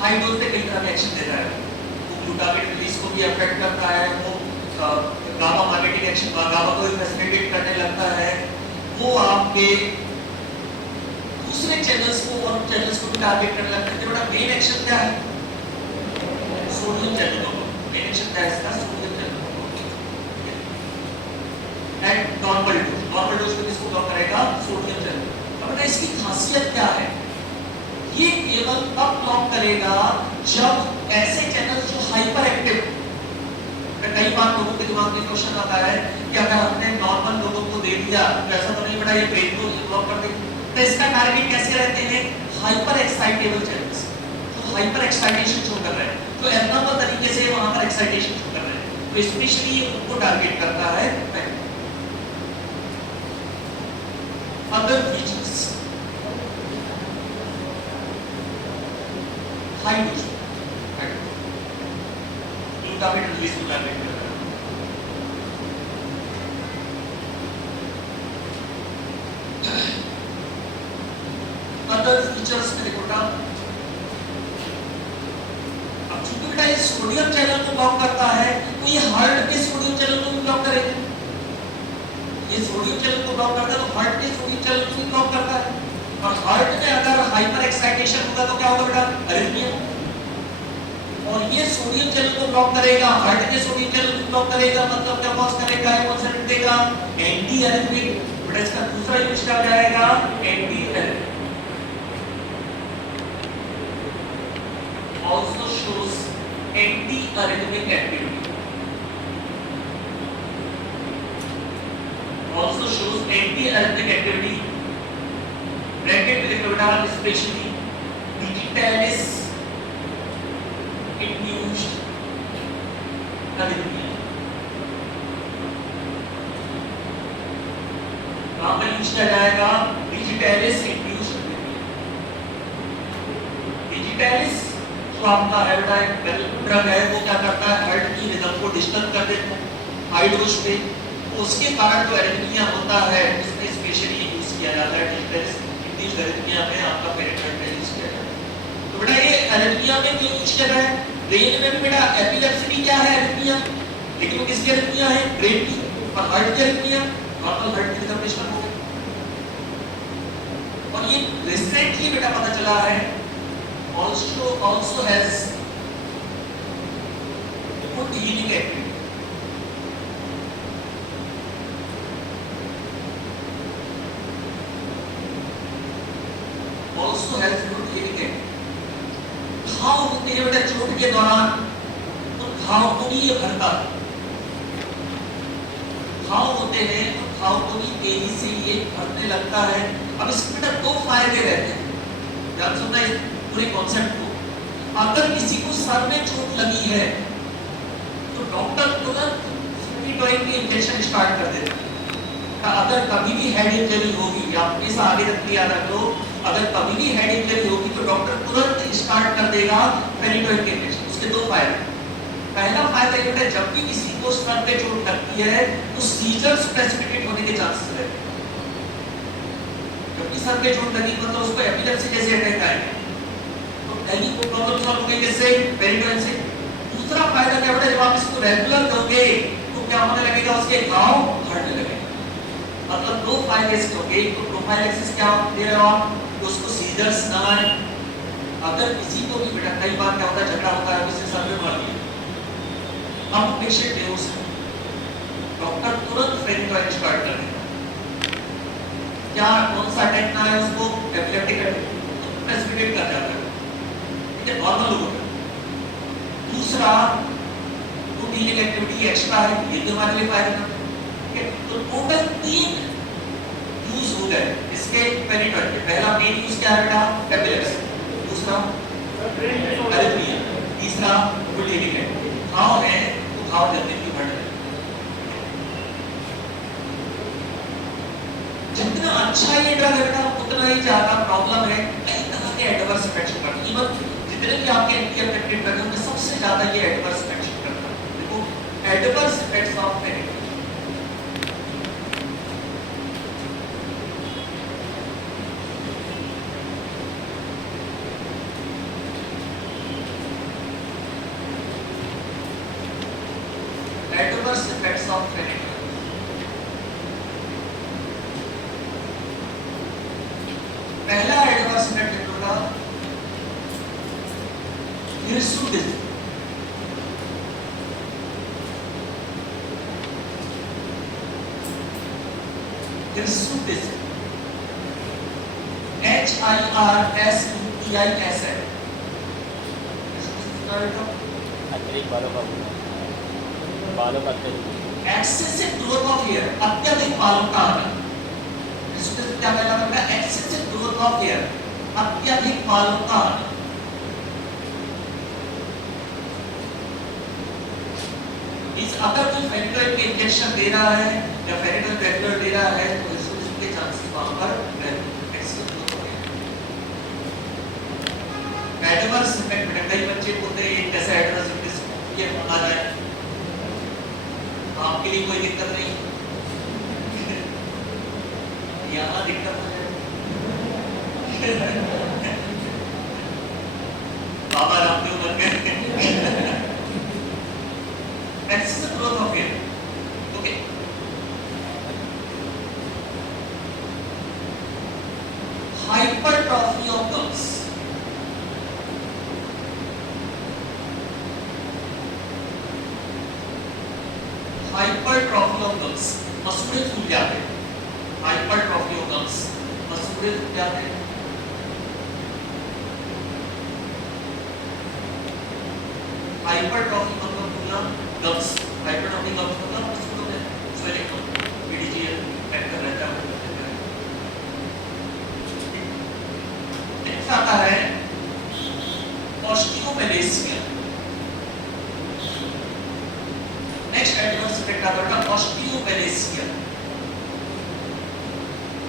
हाई डोज पे कई तरह के एक्शन देता है. ग्लूटामेट रिलीज को भी अफेक्ट करता है, वो गामा मार्केटिंग एक्शन, गामा को फैसिलिटेट करने लगता है. वो आपके दूसरे चैनल्स को और चैनल्स को भी टारगेट करने लगता है. बड़ा मेन एक्शन क्या है, सोडियम चैनल को. मेन एक्शन क्या है इसका, सोडियम चैनल को. एट नॉर्मल डोज पे इसको ब्लॉक करेगा, सोडियम चैनल. अब बेटा इसकी खासियत क्या है, ये केवल तब ब्लॉक करेगा जब ऐसे चैनल्स जो हाइपर एक्टिव. कई बार लोगों के दिमाग में क्वेश्चन आता है कि अगर हमने नॉर्मल लोगों को दे दिया तो ऐसा तो नहीं बेटा ये ब्रेन को ब्लॉक कर देगा. तो इसका टारगेट कैसे रहते हैं, हाइपर एक्साइटेबल चैनल्स, जो हाइपर एक्साइटेशन शो कर रहे हैं, जो एब्नॉर्मल तरीके से वहां पर एक्साइटेशन शो कर रहे हैं. तो स्पेशली ये उनको टारगेट करता है. Other features, high dose glutamate release को टारगेट करता है. अदर फीचर्स में देखो बेटा, अब चूंकि बेटा ये सोडियम चैनल को ब्लॉक करता है तो ये हार्ट के सोडियम चैनल को भी ब्लॉक करेगा. ये सोडियम चैनल को ब्लॉक करता है तो हार्ट के सोडियम चैनल को भी ब्लॉक करता है. और हार्ट में अगर हाइपर एक्साइटेशन होगा तो क्या होगा बेटा, अरिथमिया. और ये सोडियम चैनल को ब्लॉक करेगा, हार्ट के सोडियम चैनल को ब्लॉक करेगा, मतलब क्या कॉज करेगा, हाइपोसेंट देगा, एंटी अरिथमिक. बेटा इसका दूसरा यूज क्या जाएगा, anti arrhythmic. also shows anti-arrhythmic activity. Also shows anti-arrhythmic activity. Bracket with the crocodile, especially digitalis induced arrhythmia. कहाँ पर यूज किया जाएगा, digitalis induced arrhythmia. Digitalis जो आपका ड्रग है वो क्या करता है, हार्ट की रिदम को डिस्टर्ब कर देता है हाई डोज पे. तो उसके कारण जो एरिथमिया होता है उसमें स्पेशली यूज किया जाता है. डिजिटल इंड्यूस्ड एरिथमिया में आपका पेनिट्रेट में यूज किया जाता है. तो बेटा ये एरिथमिया में क्यों यूज किया जाता है, ब्रेन में भी बेटा एपिलेप्सी भी क्या है एरिथमिया, लेकिन वो किसकी एरिथमिया है, ब्रेन की. और हार्ट की एरिथमिया, नॉर्मल हार्ट की रिदम डिस्टर्ब हो गई. और ये रिसेंटली बेटा पता चला है also has good healing activity. Also has good healing activity. घाव होते हैं बेटा चोट के दौरान, तो घाव को भी ये भरता है। घाव होते हैं तो घाव को भी तेजी से ये भरने लगता है। अब इसमें बेटा दो फायदे रहते हैं, ध्यान सुनना इस पूरे कॉन्सेप्ट को। अगर किसी को सर में चोट लगी है तो डॉक्टर तुरंत फेनिटोइन की इंजेक्शन स्टार्ट कर देते हैं। अगर कभी भी हेड इंजरी होगी, या हमेशा आगे रख के याद रख लो, अगर कभी भी हेड इंजरी होगी तो डॉक्टर तुरंत स्टार्ट कर देगा फेनिटोइन के इंजेक्शन। उसके दो फायदे। पहला फायदा ये है, जब भी किसी को सर पे चोट लगती है तो सीजर्स प्रेसिपिटेट होने के चांसेस रहते हैं। जब भी सर पे चोट लगी मतलब उसको एपिलेप्सी जैसे अटैक आएगा, तो पहली को प्रॉब्लम सॉल्व हो गई कैसे? फेनिटोइन से। दूसरा फायदा क्या बेटा, जब आप इसको रेगुलर दोगे तो क्या होने लगेगा, उसके घाव भरने लगेंगे। मतलब दो फायदे इसके होंगे। एक तो प्रोफाइलैक्सिस क्या दे रहे हो आप, तो उसको सीजर्स ना आए। अगर किसी को भी बेटा कई बार क्या होता है, झगड़ा होता है, उससे सर में मार दिया, अब पेशेंट बेहोश है, डॉक्टर तुरंत फेनिटोइन स्टार्ट कर देगा। क्या कौन सा अटैक ना है उसको, एपिलेप्टिक अटैक, प्रेसिपिटेट कर जाता है, ठीक है, नॉर्मल लोगों का। दूसरा गुड हीलिंग एक्टिविटी एक्स्ट्रा है, ये भी हमारे लिए फायदेमंद है, ठीक है। तो टोटल 3 यूज हो गए इसके फेनिटोइन के। पहला मेन यूज क्या है बेटा, एपिलेप्सी। दूसरा एरिथमिया। तीसरा गुड हीलिंग एक्टिविटी। घाव है तो घाव जल्दी भी बढ़ रहे। जितना अच्छा ये ड्रग है बेटा उतना ही ज्यादा प्रॉब्लम है, कई तरह के एडवर्स इफेक्ट्स करता है। इवन जितने भी आपके एंटी एपिलेप्टिक ड्रग हैं उनमें सबसे ज्यादा ये एडवर्स इफेक्ट्स करता है। देखो adverse effects of phenytoin. Adverse effects of phenytoin. पहला एडवर्स इफेक्ट होगा हिर्सुटिज्म। Hirsutism HIRSUTISM। अतिरिक्त बालों का एक्सेसिव ग्रोथ ऑफ हेयर, अत्यधिक बालों का आना। इसको क्या कहलाता है, एक्सेसिव ग्रोथ ऑफ हेयर, अत्यधिक बालों का आना। इस अगर कोई फेनिटोइन के इंजेक्शन दे रहा है या फेनिटोइन रेगुलर दे रहा है तो इसके चांसेस वहां पर एक्सेसिव ग्रोथ हो गए। एडवर्स इफेक्ट में कई बच्चे बोलते हैं ये कैसा एडवर्स इफेक्ट ये होना जाए, आपके लिए कोई दिक्कत नहीं, यहाँ दिक्कत हो जाए। बाबा रामदेव बन गए। Excessive growth of hair, okay. Hypertrophy of gums. Hypertrophy of gums, मसूड़े फूल जाते हैं। हाइपरट्रॉफी ऑफ गम्स, मसूड़े फूल जाते हैं। हाइपरट्रॉफी मतलब फूलना, गम्स, हाइपरट्रॉफी गम्स मतलब मसूड़ों में स्वेलिंग, पीडीजीएल फैक्टर रहता है। नेक्स्ट आता है ऑस्टियोमेलेसिया। नेक्स्ट एडवर्स इफेक्ट आता है ऑस्टियोमेलेसिया।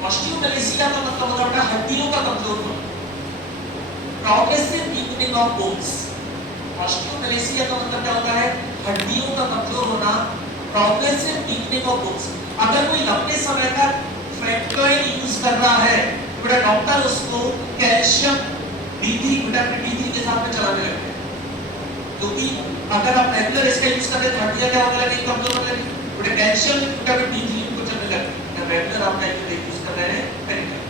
ऑस्टियोमेलेसिया का मतलब होता है हड्डियों का कमजोर होना, progressive weakening of bones. Osteomalacia का मतलब क्या होता है, हड्डियों का कमजोर होना, प्रोग्रेसिव वीकनिंग ऑफ बोन्स। अगर कोई लंबे समय तक फेनिटोइन यूज कर रहा है तो बेटा डॉक्टर उसको कैल्शियम D3 विटामिन D3 के साथ में चलाने लगते हैं, क्योंकि अगर आप रेगुलर इसका यूज कर रहे हैं तो हड्डियां क्या होने लगेंगी, कमजोर होने लगेंगी। बेटा कैल्शियम विटामिन D3 को चलने लगती है, रेगुलर आप यूज कर रहे हैं फेनिटोइन।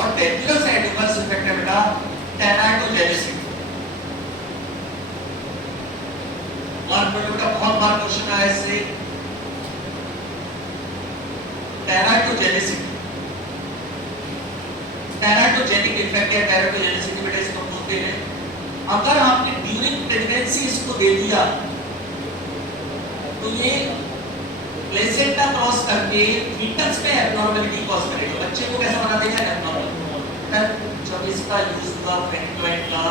और डेंजरस एडवर्स इफेक्ट है बेटा टेराटोजेनेसिस। मार्क बेटा बहुत बार क्वेश्चन आया इससे। टेराटोजेनेसिस, टेराटोजेनिक इफेक्ट या टेराटोजेनेसिस बेटा इसको बोलते हैं। अगर आपने ड्यूरिंग प्रेगनेंसी इसको दे दिया तो ये प्लेसेंटा क्रॉस करके फीटस में एब्नॉर्मलिटी कॉज करेगा। बच्चे को कैसा बना देगा एब्नॉर्मल। जब इसका यूज हुआ फ्रेंकलाइन का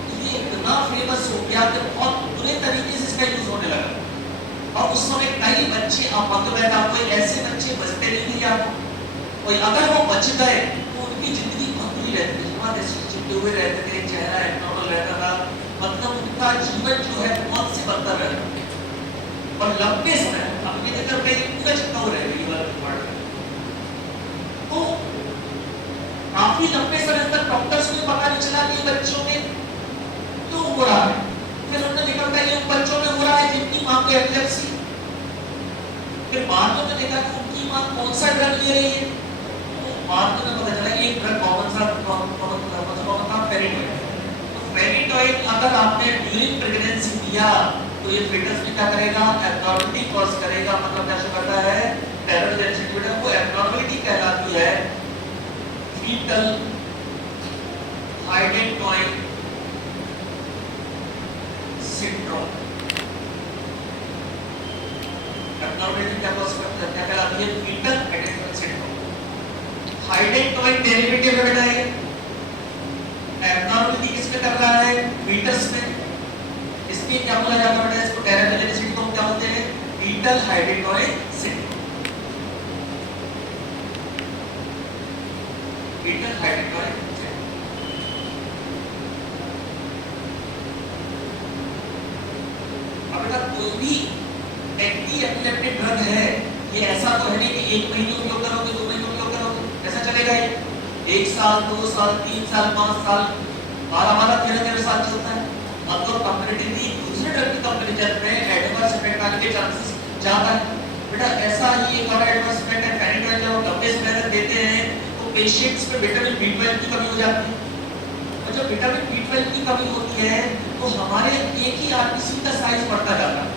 तो ये इतना फेमस हो गया कि बहुत बुरे तरीके से इसका यूज होने लगा और उस समय कई बच्चे अपंग पैदा हुए। ऐसे बच्चे बचते नहीं थे या कोई अगर वो बच गए तो उनकी जिंदगी बहुत बुरी रहती थी। हमारे चिपटे हुए रहते थे, चेहरा एब्नॉर्मल रहता था, मतलब उनका जीवन जो है बहुत से बदतर रहता था और लंबे समय अब ये देखकर मैं पूरा चिपका हुआ रह गई वाला तो काफी लंबे समय तक डॉक्टर्स को पता नहीं चला कि बच्चों में क्यों हो रहा है। फिर उन्होंने देखा कि ये बच्चों में हो रहा है जिनकी मां को एपिलेप्सी। फिर बाद में देखा कि उनकी मां कौन सा ड्रग ले रही है तो बाद में पता चला एक ड्रग कॉमन था फेरिडोइड। तो फेरिडोइड अगर आपने ड्यूरिंग प्रेगनेंसी दिया तो ये fetus में क्या करेगा एब्नॉर्मलिटी कॉज करेगा। मतलब क्या करता है टेराटोजेनेसिस बेटा वो एब्नॉर्मलिटी कहलाती है फीटल हाइडेंटोइड सिंड्रोम। एब्नॉर्मलिटी क्या कॉज करता है क्या कहलाती है फीटल हाइडेंटोइड सिंड्रोम। हाइडेंटोइड डेरिवेटिव है बेटा ये। एब्नॉर्मलिटी किसमें कर रहा है फीटस में। इसमें क्या बोला जाता है इसको टेराटोजेनेसिस को क्या बोलते हैं fetal hydantoin syndrome. Fetal hydantoin syndrome. अब बेटा कोई भी एंटी एपिलेप्टिक ड्रग है ये ऐसा तो है नहीं कि 1 महीने उपयोग करोगे 2 महीने उपयोग करोगे ऐसा चलेगा ये 1 साल 2 साल 3 साल 5 साल 12 13 साल चलता है। मतलब कंपैरेटिवली दूसरे ड्रग की कंपैरिजन में एडवर्स इफेक्ट आने के चांसेस ज्यादा है। बेटा ऐसा ही एक और एडवर्स इफेक्ट है फेरिडोइड। जब हम लंबे समय तक देते हैं तो पेशेंट्स में विटामिन B12 की कमी हो जाती है और जब विटामिन B12 की कमी होती है तो हमारे एक ही आरबीसी का साइज बढ़ता जाता है,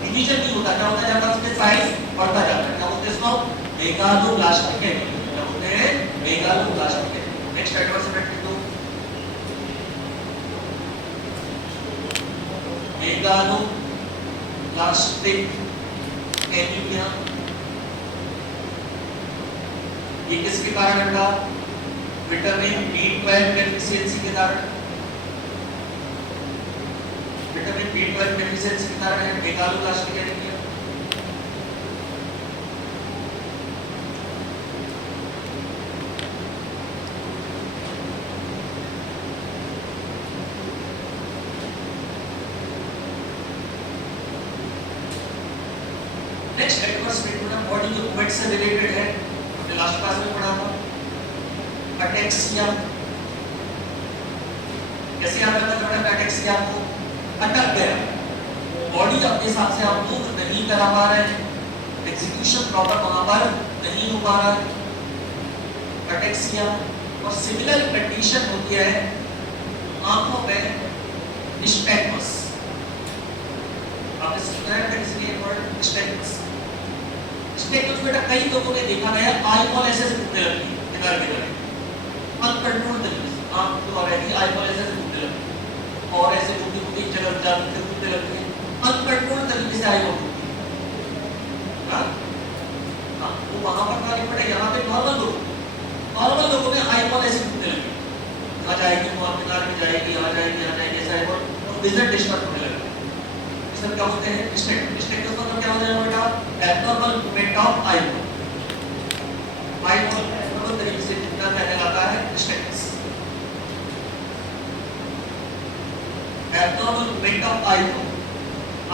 डिवीजन नहीं होता। क्या होता जाता है उसका साइज बढ़ता जाता है। क्या बोलते हैं इसको मेगालोब्लास्टिक है। क्या बोलते हैं मेगालोब्लास्टिक है। Next adverse effect megaloblastic anaemia. ये किसके कारण है? विटामिन B12 डेफिशिएंसी के कारण। विटामिन B12 डेफिशिएंसी के कारण है megaloblastic anaemia. Next adverse effect body के मूवमेंट से रिलेटेड है। हमने लास्ट क्लास में पढ़ा था अटैक्सिया। कैसे याद रखना है अटैक्सिया को? अटक गया, बॉडी अपने हिसाब से आप मूव नहीं करा पा रहे हैं, एग्जीक्यूशन प्रॉपर वहां पर नहीं हो पा रहा है अटैक्सिया। और सिमिलर कंडीशन होती है आंखों में निस्टेगमस। आपने सुना है किसी ने वर्ड निस्टेगमस? निस्टेगमस बेटा कई लोगों ने देखा गया आई बॉल ऐसे घूमने लगती है किनारे किनारे अनकंट्रोल्ड तरीके से। आंख जो आ रही है आई बॉल ऐसे घूमने लगती है और ऐसे घूमती घूमती एक जगह जाती है घूमने लगती है अनकंट्रोल्ड तरीके से आई बॉल घूमती है। हां वो वहां पर क्या बेटा यहां पे नॉर्मल लोगों में आई बॉल ऐसे घूमने लगी, आ जाएगी वहां किनारे में जाएगी आ जाएगी ऐसा आई बॉल और विजन डिस्टर्ब होने लगता है। इसमें क्या होते हैं निस्टेगमस का मतलब क्या हो जाएगा बेटा abnormal movement of eye ball. Eye ball abnormal तरीके से घूमना कहलाता है nystagmus. Abnormal movement of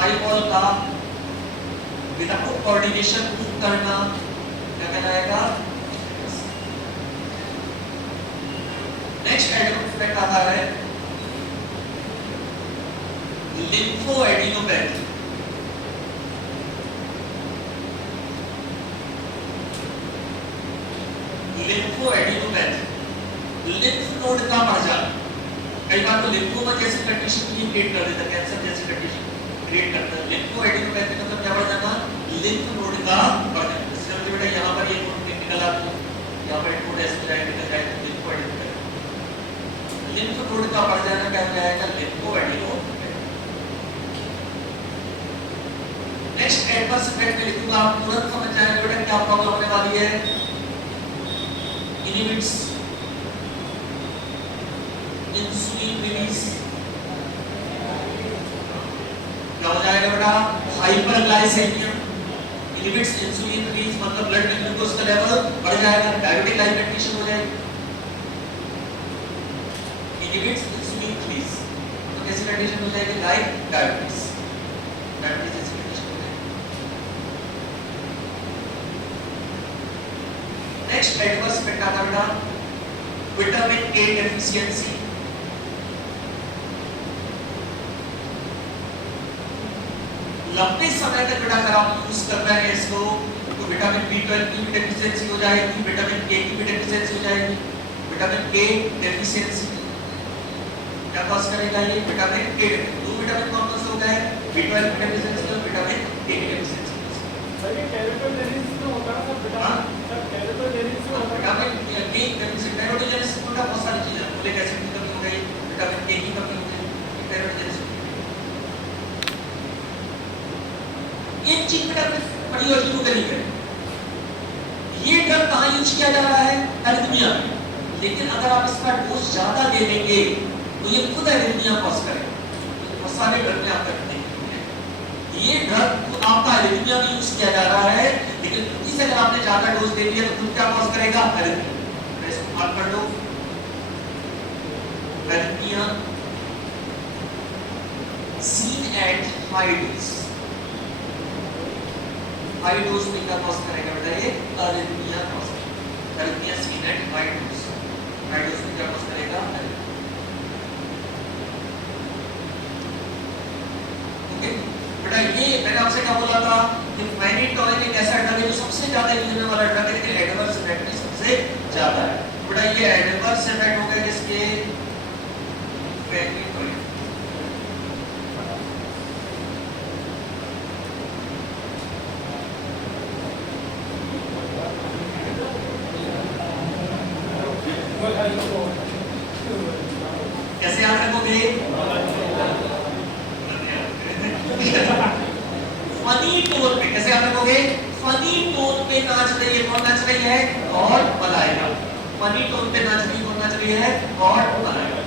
eye ball का विदाउट कोऑर्डिनेशन मूव करना क्या कहलाएगा? नेक्स्ट एडवर्स इफेक्ट आता है लिम्फोएडिनोपैथी। लिम्फोएडिनोपैथी, लिम्फ नोड का बढ़ जाना। कई बार तो लिम्फोमा जैसी कंडीशन भी क्रिएट कर देता है, कैंसर जैसी कंडीशन क्रिएट करता है। लिम्फोएडिनोपैथी मतलब क्या बढ़ जाना? लिम्फ नोड का बढ़ जाना। इससे मतलब बेटा यहाँ पर ये नोड निकल आता है, यहाँ पर नोड ऐसे जाए निकल जाए तो लिम्फोएडिनोपैथी। लिम्फ नोड का बढ़ जाना क्या हो जाएगा? लिम्फोएडिनोपैथी। नेक्स्ट एडवर्स इफेक्ट में लिखूंगा, आप तुरंत समझ जाएंगे बेटा क्या प्रॉब्लम होने वाली है। इनहिबिट्स इंसुलिन रिलीज, क्या हो जाएगा बेटा? हाइपरग्लाइसेमिया। इनहिबिट्स इंसुलिन रिलीज मतलब ब्लड में ग्लूकोज का लेवल बढ़ जाएगा, डायबिटिक हाइपरटेंशन हो जाएगी। इनहिबिट्स इंसुलिन रिलीज तो कैसी कंडीशन हो जाएगी? लाइक डायबिटीज, डायबिटीज जैसी कंडीशन हो जाएगी। नेक्स्ट एडवर्स इफेक्ट आता है बेटा विटामिन के डेफिशिएंसी। लंबे समय तक बेटा अगर आप यूज कर रहे हैं इसको तो विटामिन B12 की भी डेफिशिएंसी हो जाएगी, विटामिन के की भी डेफिशिएंसी हो जाएगी। विटामिन के डेफिशिएंसी क्या कॉज करेगा? ये विटामिन के, दो विटामिन कौन कौन से हो गए? B12 की डेफिशिएंसी और विटामिन के की डेफिशिएंसी। सर ये कैरोटीनोजेनेसिस में होता है सर, सर कैरोटीनोजेनेसिस में होता है। विटामिन के डेफिशिएंसी, कैरोटीनोजेनेसिस होता है, बहुत सारी चीजें, फोलिक एसिड की कमी हो गई, विटामिन के की कमी हो गई, कैरोटीनोजेनेसिस। एक चीज बेटा बड़ी और शुरू करी है, ये ड्रग कहाँ यूज किया जा रहा है? एरिथमिया में। लेकिन अगर आप इसका डोज ज्यादा दे देंगे तो ये खुद एरिथमिया कॉज करेगा। बहुत सारे ड्रग में आप देखते हैं ये ड्रग आपका एरिथमिया में यूज किया जा रहा है, लेकिन इसे अगर आपने ज्यादा डोज दे दिया तो खुद क्या कॉज करेगा? एरिथमिया। इसको मार्क कर लो, arrhythmia seen at high dose। High dose में क्या कॉज करेगा बेटा? ये अरिथमिया कॉज करेगा। Arrhythmia seen at high dose, high dose में क्या कॉज करेगा? ओके बेटा, ये मैंने आपसे क्या बोला था कि फाइनिटोइन एक ऐसा ड्रग है जो सबसे ज्यादा यूज होने वाला ड्रग है, लेकिन एडवर्स इफेक्ट भी सबसे ज्यादा है। बेटा ये एडवर्स इफेक्ट हो गए जिसके फाइनिटोइन। कैसे याद रखोगे? फनी टोन पे कैसे याद रखोगे? फनी टोन पे नाच रही है, कौन नाच रही है? गॉड मलाइका। फनी टोन पे नाच रही है, कौन नाच रही है? God Malaika.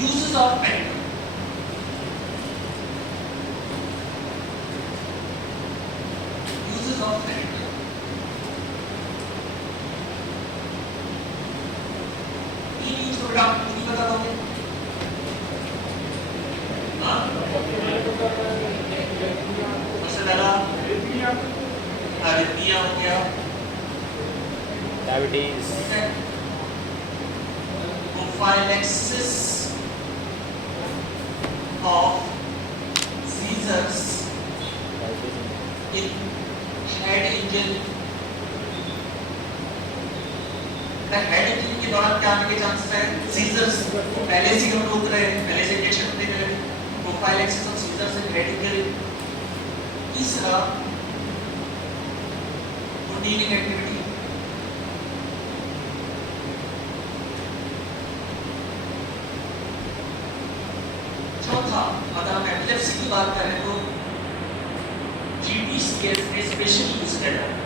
Uses of fentanyl. Uses of fentanyl. तीन यूज को बेटा नहीं बता दोगे? हाँ? सबसे पहला अरिथमिया हो गया, diabetes, prophylaxis of seizures in head injury। Head injury के दौरान क्या आने के चांसेस है? सीजर्स पहले से हम रोक रहे हैं, पहले से इंजेक्शन दे रहे हैं। Prophylaxis of seizures in head injury. तीसरा रूटीन एक्टिविटी। चौथा, अगर हम एपिलेप्सी की बात करें तो GTCS में स्पेशली यूज किया जाता है।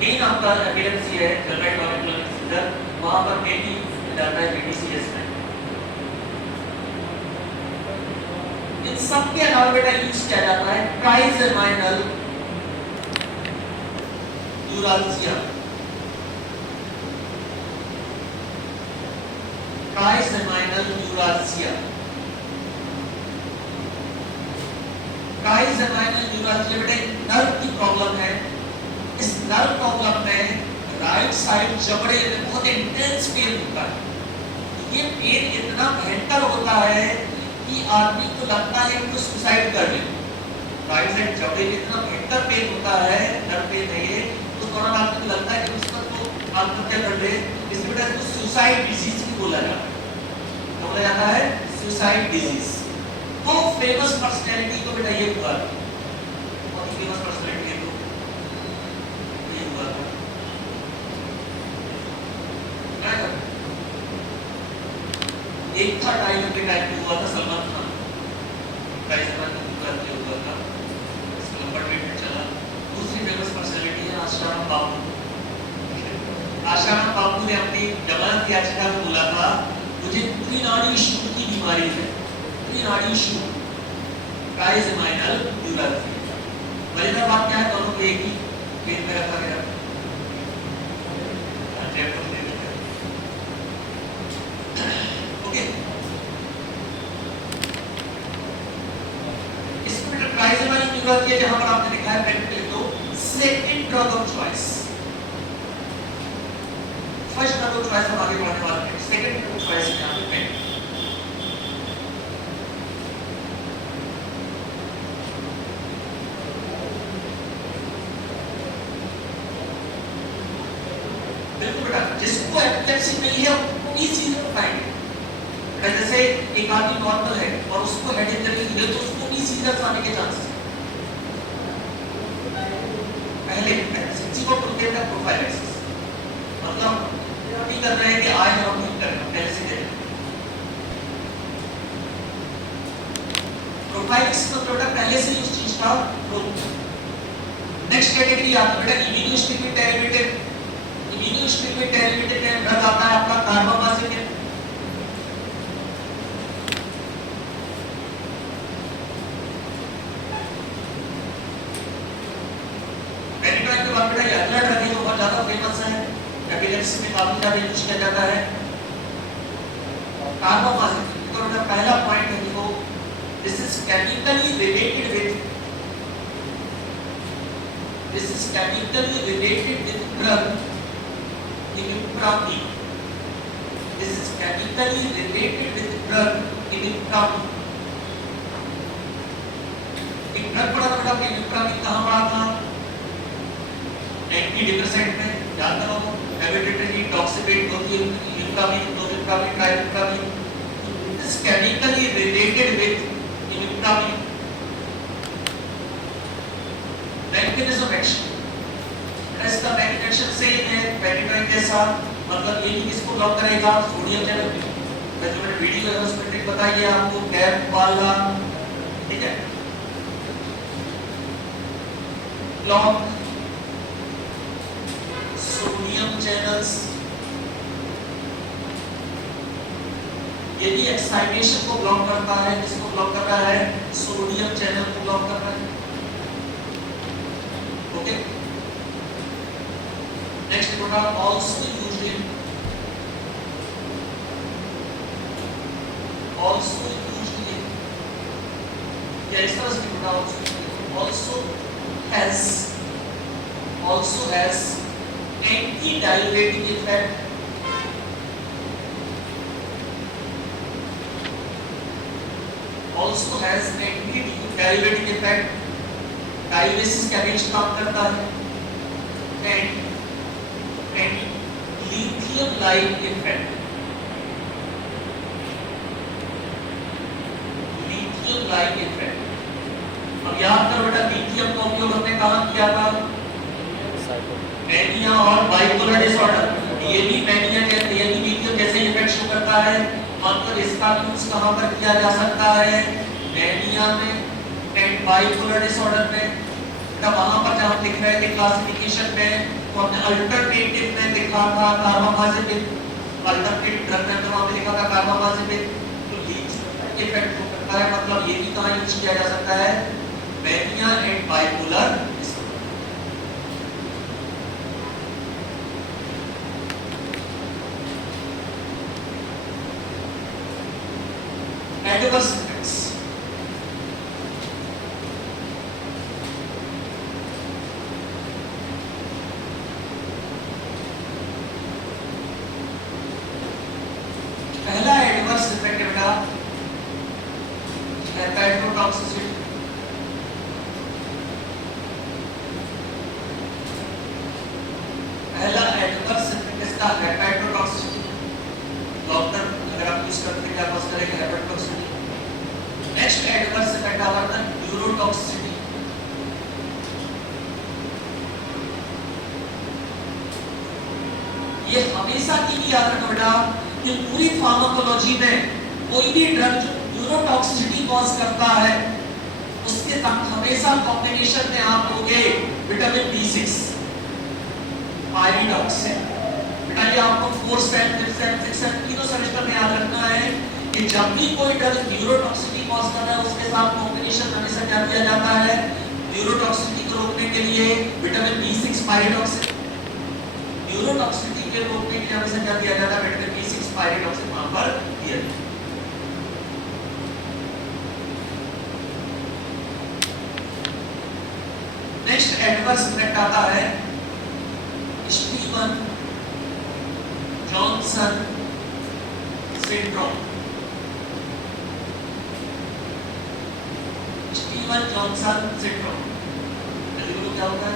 मेन आपका एपिलेप्सी है, जनरल टॉनिक सीजर, वहां पर मेनली यूज किया जाता है GTCS में। इन सब के अलावा बेटा यूज किया जाता है trigeminal neuralgia. Trigeminal neuralgia, trigeminal neuralgia बेटा नर्व की प्रॉब्लम है। इस नर्व प्रॉब्लम में राइट साइड जबड़े में बहुत इंटेंस पेन होता है। ये पेन इतना भयंकर होता है कि आदमी को लगता है कि वो सुसाइड कर ले। राइट साइड जबड़े में इतना भयंकर पेन होता है, नर्व पेन है ये, उस दौरान आदमी को लगता है कि उसका तो आत्महत्या कर ले। इस वजह से सुसाइड डिजीज भी बोला जाता है। बोला जाता है सुसाइड डिजीज। तो फेमस पर्सनैलिटी को बेटा ये हुआ, बहुत फेमस पर्सनैलिटी है तो ये हुआ था। एक था टाइम के टाइम पे हुआ था सलमान खान, ट्राइजेमाइनल न्यूरालजिया हुआ था, इसका लंबा ट्रीटमेंट चला। दूसरी फेमस पर्सनैलिटी है आशाराम बापू। आशाराम बापू ने अपनी जमानत याचिका में बोला था मुझे त्रिनाड़ी शूल की बीमारी है, त्रिनाड़ी शूल, ट्राइजेमाइनल न्यूरालजिया। मजेदार बात क्या है, दोनों को एक ही पेन में रखा गया। ये जहां पर आपने लिखा है पेन तो second drug of choice, first drug of choice हम आगे बढ़ने वाले हैं। सेकंड ड्रग ऑफ चॉइस यहां पे पेन। बिल्कुल बेटा, जिसको एपिलेप्सी नहीं है वो इजी फाइंड। जैसे एक आदमी नॉर्मल है और उसको हेडेक लगी है तो उसको भी सीजर्स आने के चांसेस है। पहले किसी को प्रोटेक्ट है प्रोफाइलेक्सिस, मतलब नहीं कर रहे हैं कि आज हम नहीं कर रहे, पहले से देख प्रोफाइलेक्सिस मतलब पहले से उस चीज का रोक। नेक्स्ट कैटेगरी आता है बेटा इम्यूनोस्टिमुलेटिव डेरिवेटिव। इम्यूनोस्टिमुलेटिव डेरिवेटिव में ड्रग आता है आपका कार्बामाजिन। एपिलेप्सी में काफी ज्यादा यूज किया जाता है कार्बामाजिन। तो मेरा पहला पॉइंट है देखो, this is chemically related with drug imipramine. This is chemically related with drug imipramine. एक ड्रग पड़ा था बेटा, इमिप्रामिन कहां पड़ा था? एंटी डिप्रेसेंट में, याद करो हेरिडिटरी टॉक्सिकेट होती है imipramine, clomipramine, trimipramine. This chemically related with imipramine. Mechanism of action, इसका मैकेनिज्म सेम है पेनिट्राइन के साथ, मतलब ये भी किसको ब्लॉक करेगा? Sodium channel. मैं जो मैंने वीडियो है उसमें ट्रिक बताई है आपको, कैप वाला, ठीक है, ब्लॉक सोडियम चैनल्स। ये भी एक्साइटेशन को ब्लॉक करता है। किसको ब्लॉक कर रहा है? सोडियम चैनल को ब्लॉक कर रहा है। ओके, नेक्स्ट बेटा आल्सो यूज्ड इन या इस तरह से बेटा also has anti-diuretic effect, dialysis के अगेंस्ट काम करता है, and lithium like effect, अब याद करो बेटा लिथियम का उपयोग हमने कहां किया था? मैनिया और बाइपोलर डिसऑर्डर। ये भी मैनिया जैसे, ये भी लिथियम जैसे इफेक्ट शो करता है, मतलब इसका यूज कहां पर किया जा सकता है? मैनिया में एंड बाइपोलर डिसऑर्डर में। तब वहां पर जब हम लिख रहे थे क्लासिफिकेशन में, तो हमने अल्टरनेटिव में लिखा था कार्बामाजिन, अल्टरनेटिव ड्रग में वहां पे लिखा था कार्बामाजिन, तो लिथियम इफेक्ट शो करता होता है, मतलब ये भी कहाँ यूज किया जा सकता है, mania and bipolar disorder. Adverse effects, पहला एडवर्स इफेक्ट बेटा हेपेटोटॉक्सिसिटी। पहला एडवर्स इफेक्ट इसका हेपेटोटॉक्सिसिटी। डॉक्टर अगर आप यूज करते हैं क्या बस करेंगे हेपेटोटॉक्सिसिटी। नेक्स्ट एडवर्स इफेक्ट आता है न्यूरोटॉक्सिसिटी। ये हमेशा के लिए याद रखना बेटा कि पूरी फार्माकोलॉजी में कोई भी ड्रग जो न्यूरोटॉक्सिसिटी कॉज करता है उसके साथ हमेशा कॉम्बिनेशन में आप लोगे विटामिन B6 पायरिडॉक्सिन। बेटा ये आपको 4 7 6 7 तीनों सेमेस्टर में याद रखना है कि जब भी कोई ड्रग न्यूरोटॉक्सिसिटी कॉज कर रहा है उसके साथ कॉम्बिनेशन हमेशा क्या किया जाता है, न्यूरोटॉक्सिसिटी को रोकने के लिए विटामिन B6 पायरिडॉक्सिन, न्यूरोटॉक्सिसिटी के रोकने के लिए हमेशा क्या किया जाता है, विटामिन B6 पायरिडॉक्सिन वहां पर दिया जाता है। नेक्स्ट एडवर्स इफेक्ट आता है Steven Johnson syndrome. Steven Johnson syndrome जल्दी बोलो क्या होता है?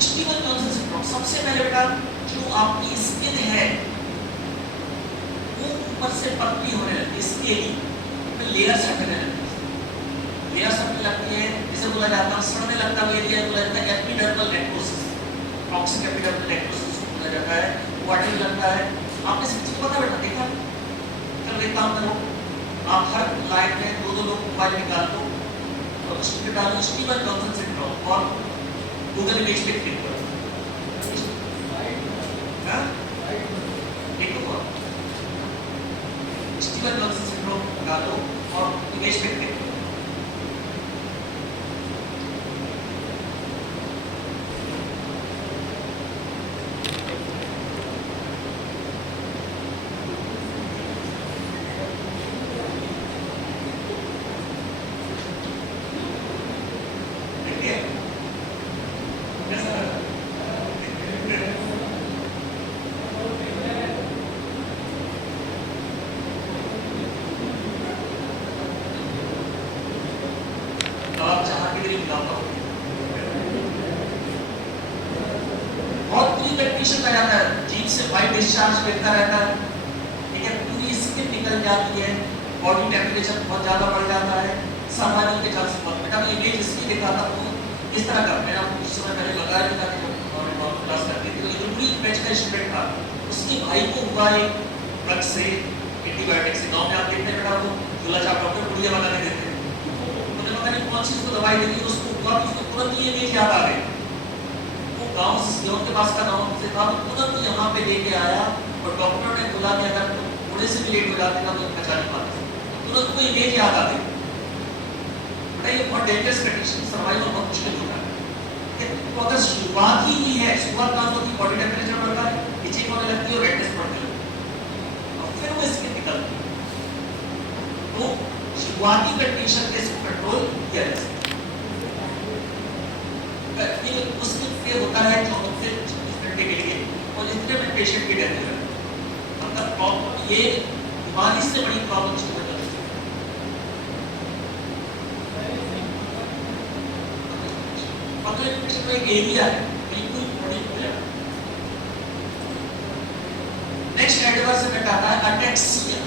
स्टीवन जॉनसन सिंड्रोम सबसे पहले बेटा जो आपकी स्किन है वो ऊपर से पतली होने लगती है, स्केली में लेयर हटने लगती है, लेयर हटने लगती है, इसे बोला जाता है सड़ने लगता है एरिया, बोला जाता है epidermal necrosis, toxic epidermal necrosis बोला जाता है, वो हटने लगता है। आपने सब चीज पता बेटा देखा? चलो एक काम करो, आप हर लाइन में दो लोग मोबाइल निकाल दो और उस पे डालो स्टीवन जॉनसन सिंड्रोम और गूगल इमेज पे क्लिक करो। हां देखो स्टीवन जॉनसन सिंड्रोम डालो और इमेज पे क्लिक करो। डिस्चार्ज मिलता रहता है, ठीक है, पूरी स्किन निकल जाती है, बॉडी टेम्परेचर बहुत ज्यादा बढ़ जाता है, सर्वाइवल के चांस बहुत। बेटा मैं इमेज इसकी दिखाता हूँ किस तरह का, मैंने आपको कुछ समय पहले बताया भी था कि नॉर्मल क्लास करती थी, तो ये पूरी बैच का स्टूडेंट था, उसके भाई को हुआ एक ड्रग से एंटीबायोटिक से। गाँव में आप देखते हैं बेटा वो झूला छाप डॉक्टर बुढ़िया बताने देते हैं, उन्होंने पता नहीं कौन सी उसको दवाई देती है, उसको हुआ तो उसको तुरंत ये इमेज याद आ गई। गांव के पास का गांव से था, तो तुरंत यहाँ पे लेके आया और डॉक्टर ने बोला कि अगर तुम थोड़े से भी लेट हो जाते ना तो बचा नहीं पाते, तुरंत को इमेज याद आ गई। बेटा ये बहुत डेंजरस कंडीशन, सर्वाइवल बहुत मुश्किल होता है। तो अगर शुरुआत ही नहीं है, शुरुआत कहाँ होती है, बॉडी टेम्परेचर बढ़ता है, इचिंग होने लगती है और रेडनेस बढ़ने लगती है और फिर वो स्किन निकलती है। तो शुरुआती कंडीशन में इसको कंट्रोल किया जा सकता है। ये मुश्किल से होता है 14 से 26 घंटे के लिए और इसमें में पेशेंट की डेथ हो जाती है। मतलब प्रॉब्लम ये बीमारी से बड़ी प्रॉब्लम शुरू हो जाती है। मतलब इन्फेक्शन का एक एरिया है बिल्कुल बड़ी हो जाता है। नेक्स्ट एडवर्स इफेक्ट आता है अटेक्सिया।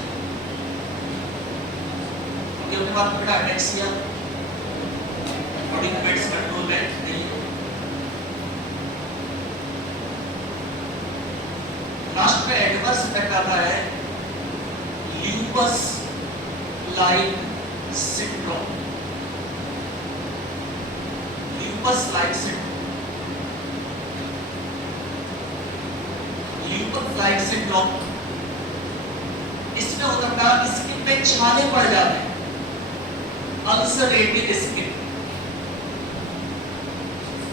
ओके उसके बाद बेटा अटेक्सिया बॉडी मूवमेंट्स कंट्रोल में नहीं। लास्ट में एडवर्स इफेक्ट आता है lupus like syndrome. lupus like syndrome. lupus like syndrome इसमें होता था स्किन पे छाले पड़ जाते हैं, अल्सरेटेड स्किन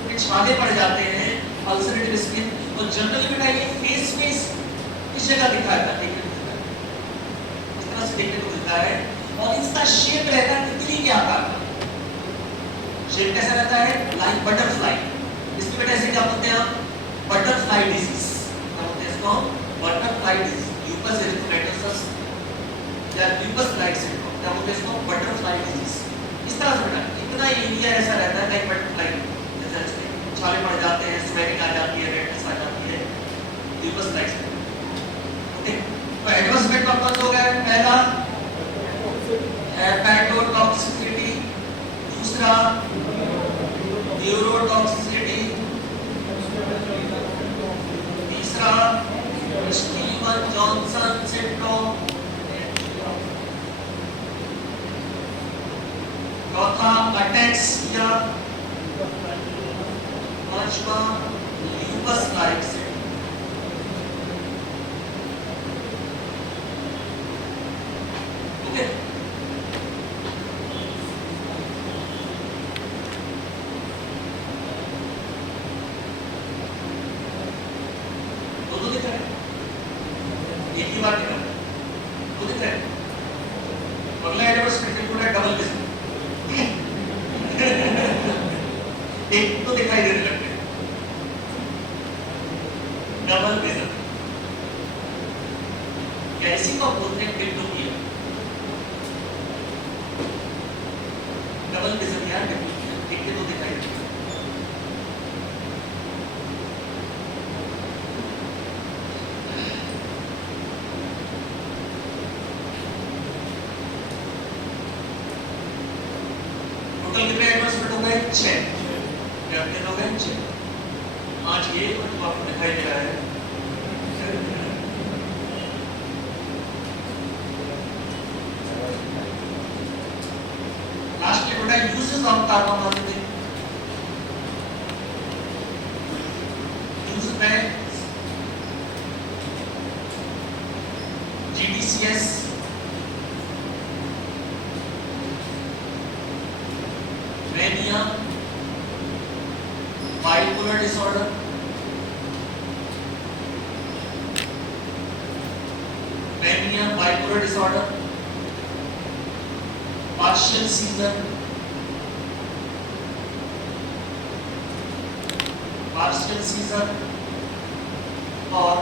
में छाले पड़ जाते हैं, अल्सरेटेड स्किन। और जनरली बेटा ये फेस में इस जगह दिखाया था, देखने को मिलता है, इस तरह से देखने को मिलता है। और इसका शेप रहता है तितली के आकार का। शेप कैसा रहता है? Like butterfly. इसकी बेटा ऐसे क्या बोलते हैं हम? Butterfly disease. क्या बोलते हैं इसको? बटरफ्लाई डिजीज, ल्यूपस एरिथेमेटोसस या ल्यूपस लाइक सिंड्रोम। क्या बोलते हैं इसको? Butterfly disease. इस तरह से बेटा इतना एरिया ऐसा रहता है लाइक बटरफ्लाई, जैसे इसमें छाले पड़ जाते हैं, स्वेलिंग आ जाती है, रेडनेस आ जाती है, ल्यूपस लाइक सिंड्रोम। ओके, तो एडवर्स कौन हो गया? पहला हेपेटोटॉक्सिसिटी, दूसरा न्यूरोटॉक्सिसिटी, तीसरा स्टीवन जॉनसन सिंड्रोम, चौथा अटैक्सिया, पांचवा ल्यूपस लाइक सिंड्रोम। ओके, दोनों दिख रहे हैं, एक ही बार दिख रहा है, दो दिख रहे हैं। अगला एडवर्स कंट्रीब्यूट है डबल विजन। एक तो दिखाई देने लगते हैं, डबल विजन। कैसी को बोलते हैं? डिप्लोपिया। डबल विजन या डिप्लोपिया, एक के दो दिखाई देते हैं। टोटल कितने एडवर्समेंट हो गए? 6। कितने हो गए? 6। आज ये जो आपको दिखाई दे रहा है, लास्ट में बेटा यूजेस ऑफ कार्बामेथ्रिन। यूज में GDCS, mania, bipolar disorder, mania, bipolar disorder, partial seizure, और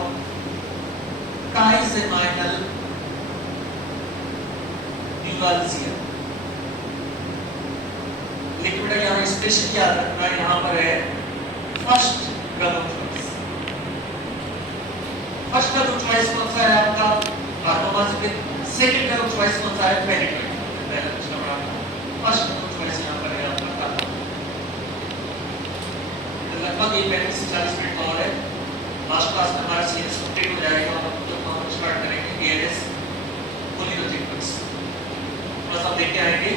trigeminal neuralgia। लेकिन बेटा यहाँ स्पेशल याद रखना, यहाँ पर है first drug of choice. First drug of choice कौन सा है आपका? कार्बामेथ्रिन। सेकंड ड्रग ऑफ चॉइस कौन सा है? फेनिटोइन। पहला दूसरा बड़ा फर्स्ट ड्रग ऑफ चॉइस यहाँ पर है आपका कार्बामेथ्रिन। लगभग ये 35 से 40 मिनट का और है। लास्ट क्लास में हमारा सीरीज कंप्लीट हो जाएगा, हम स्टार्ट करेंगे ALS कोलिनोजेनिक्स। बस आप देखते आएंगे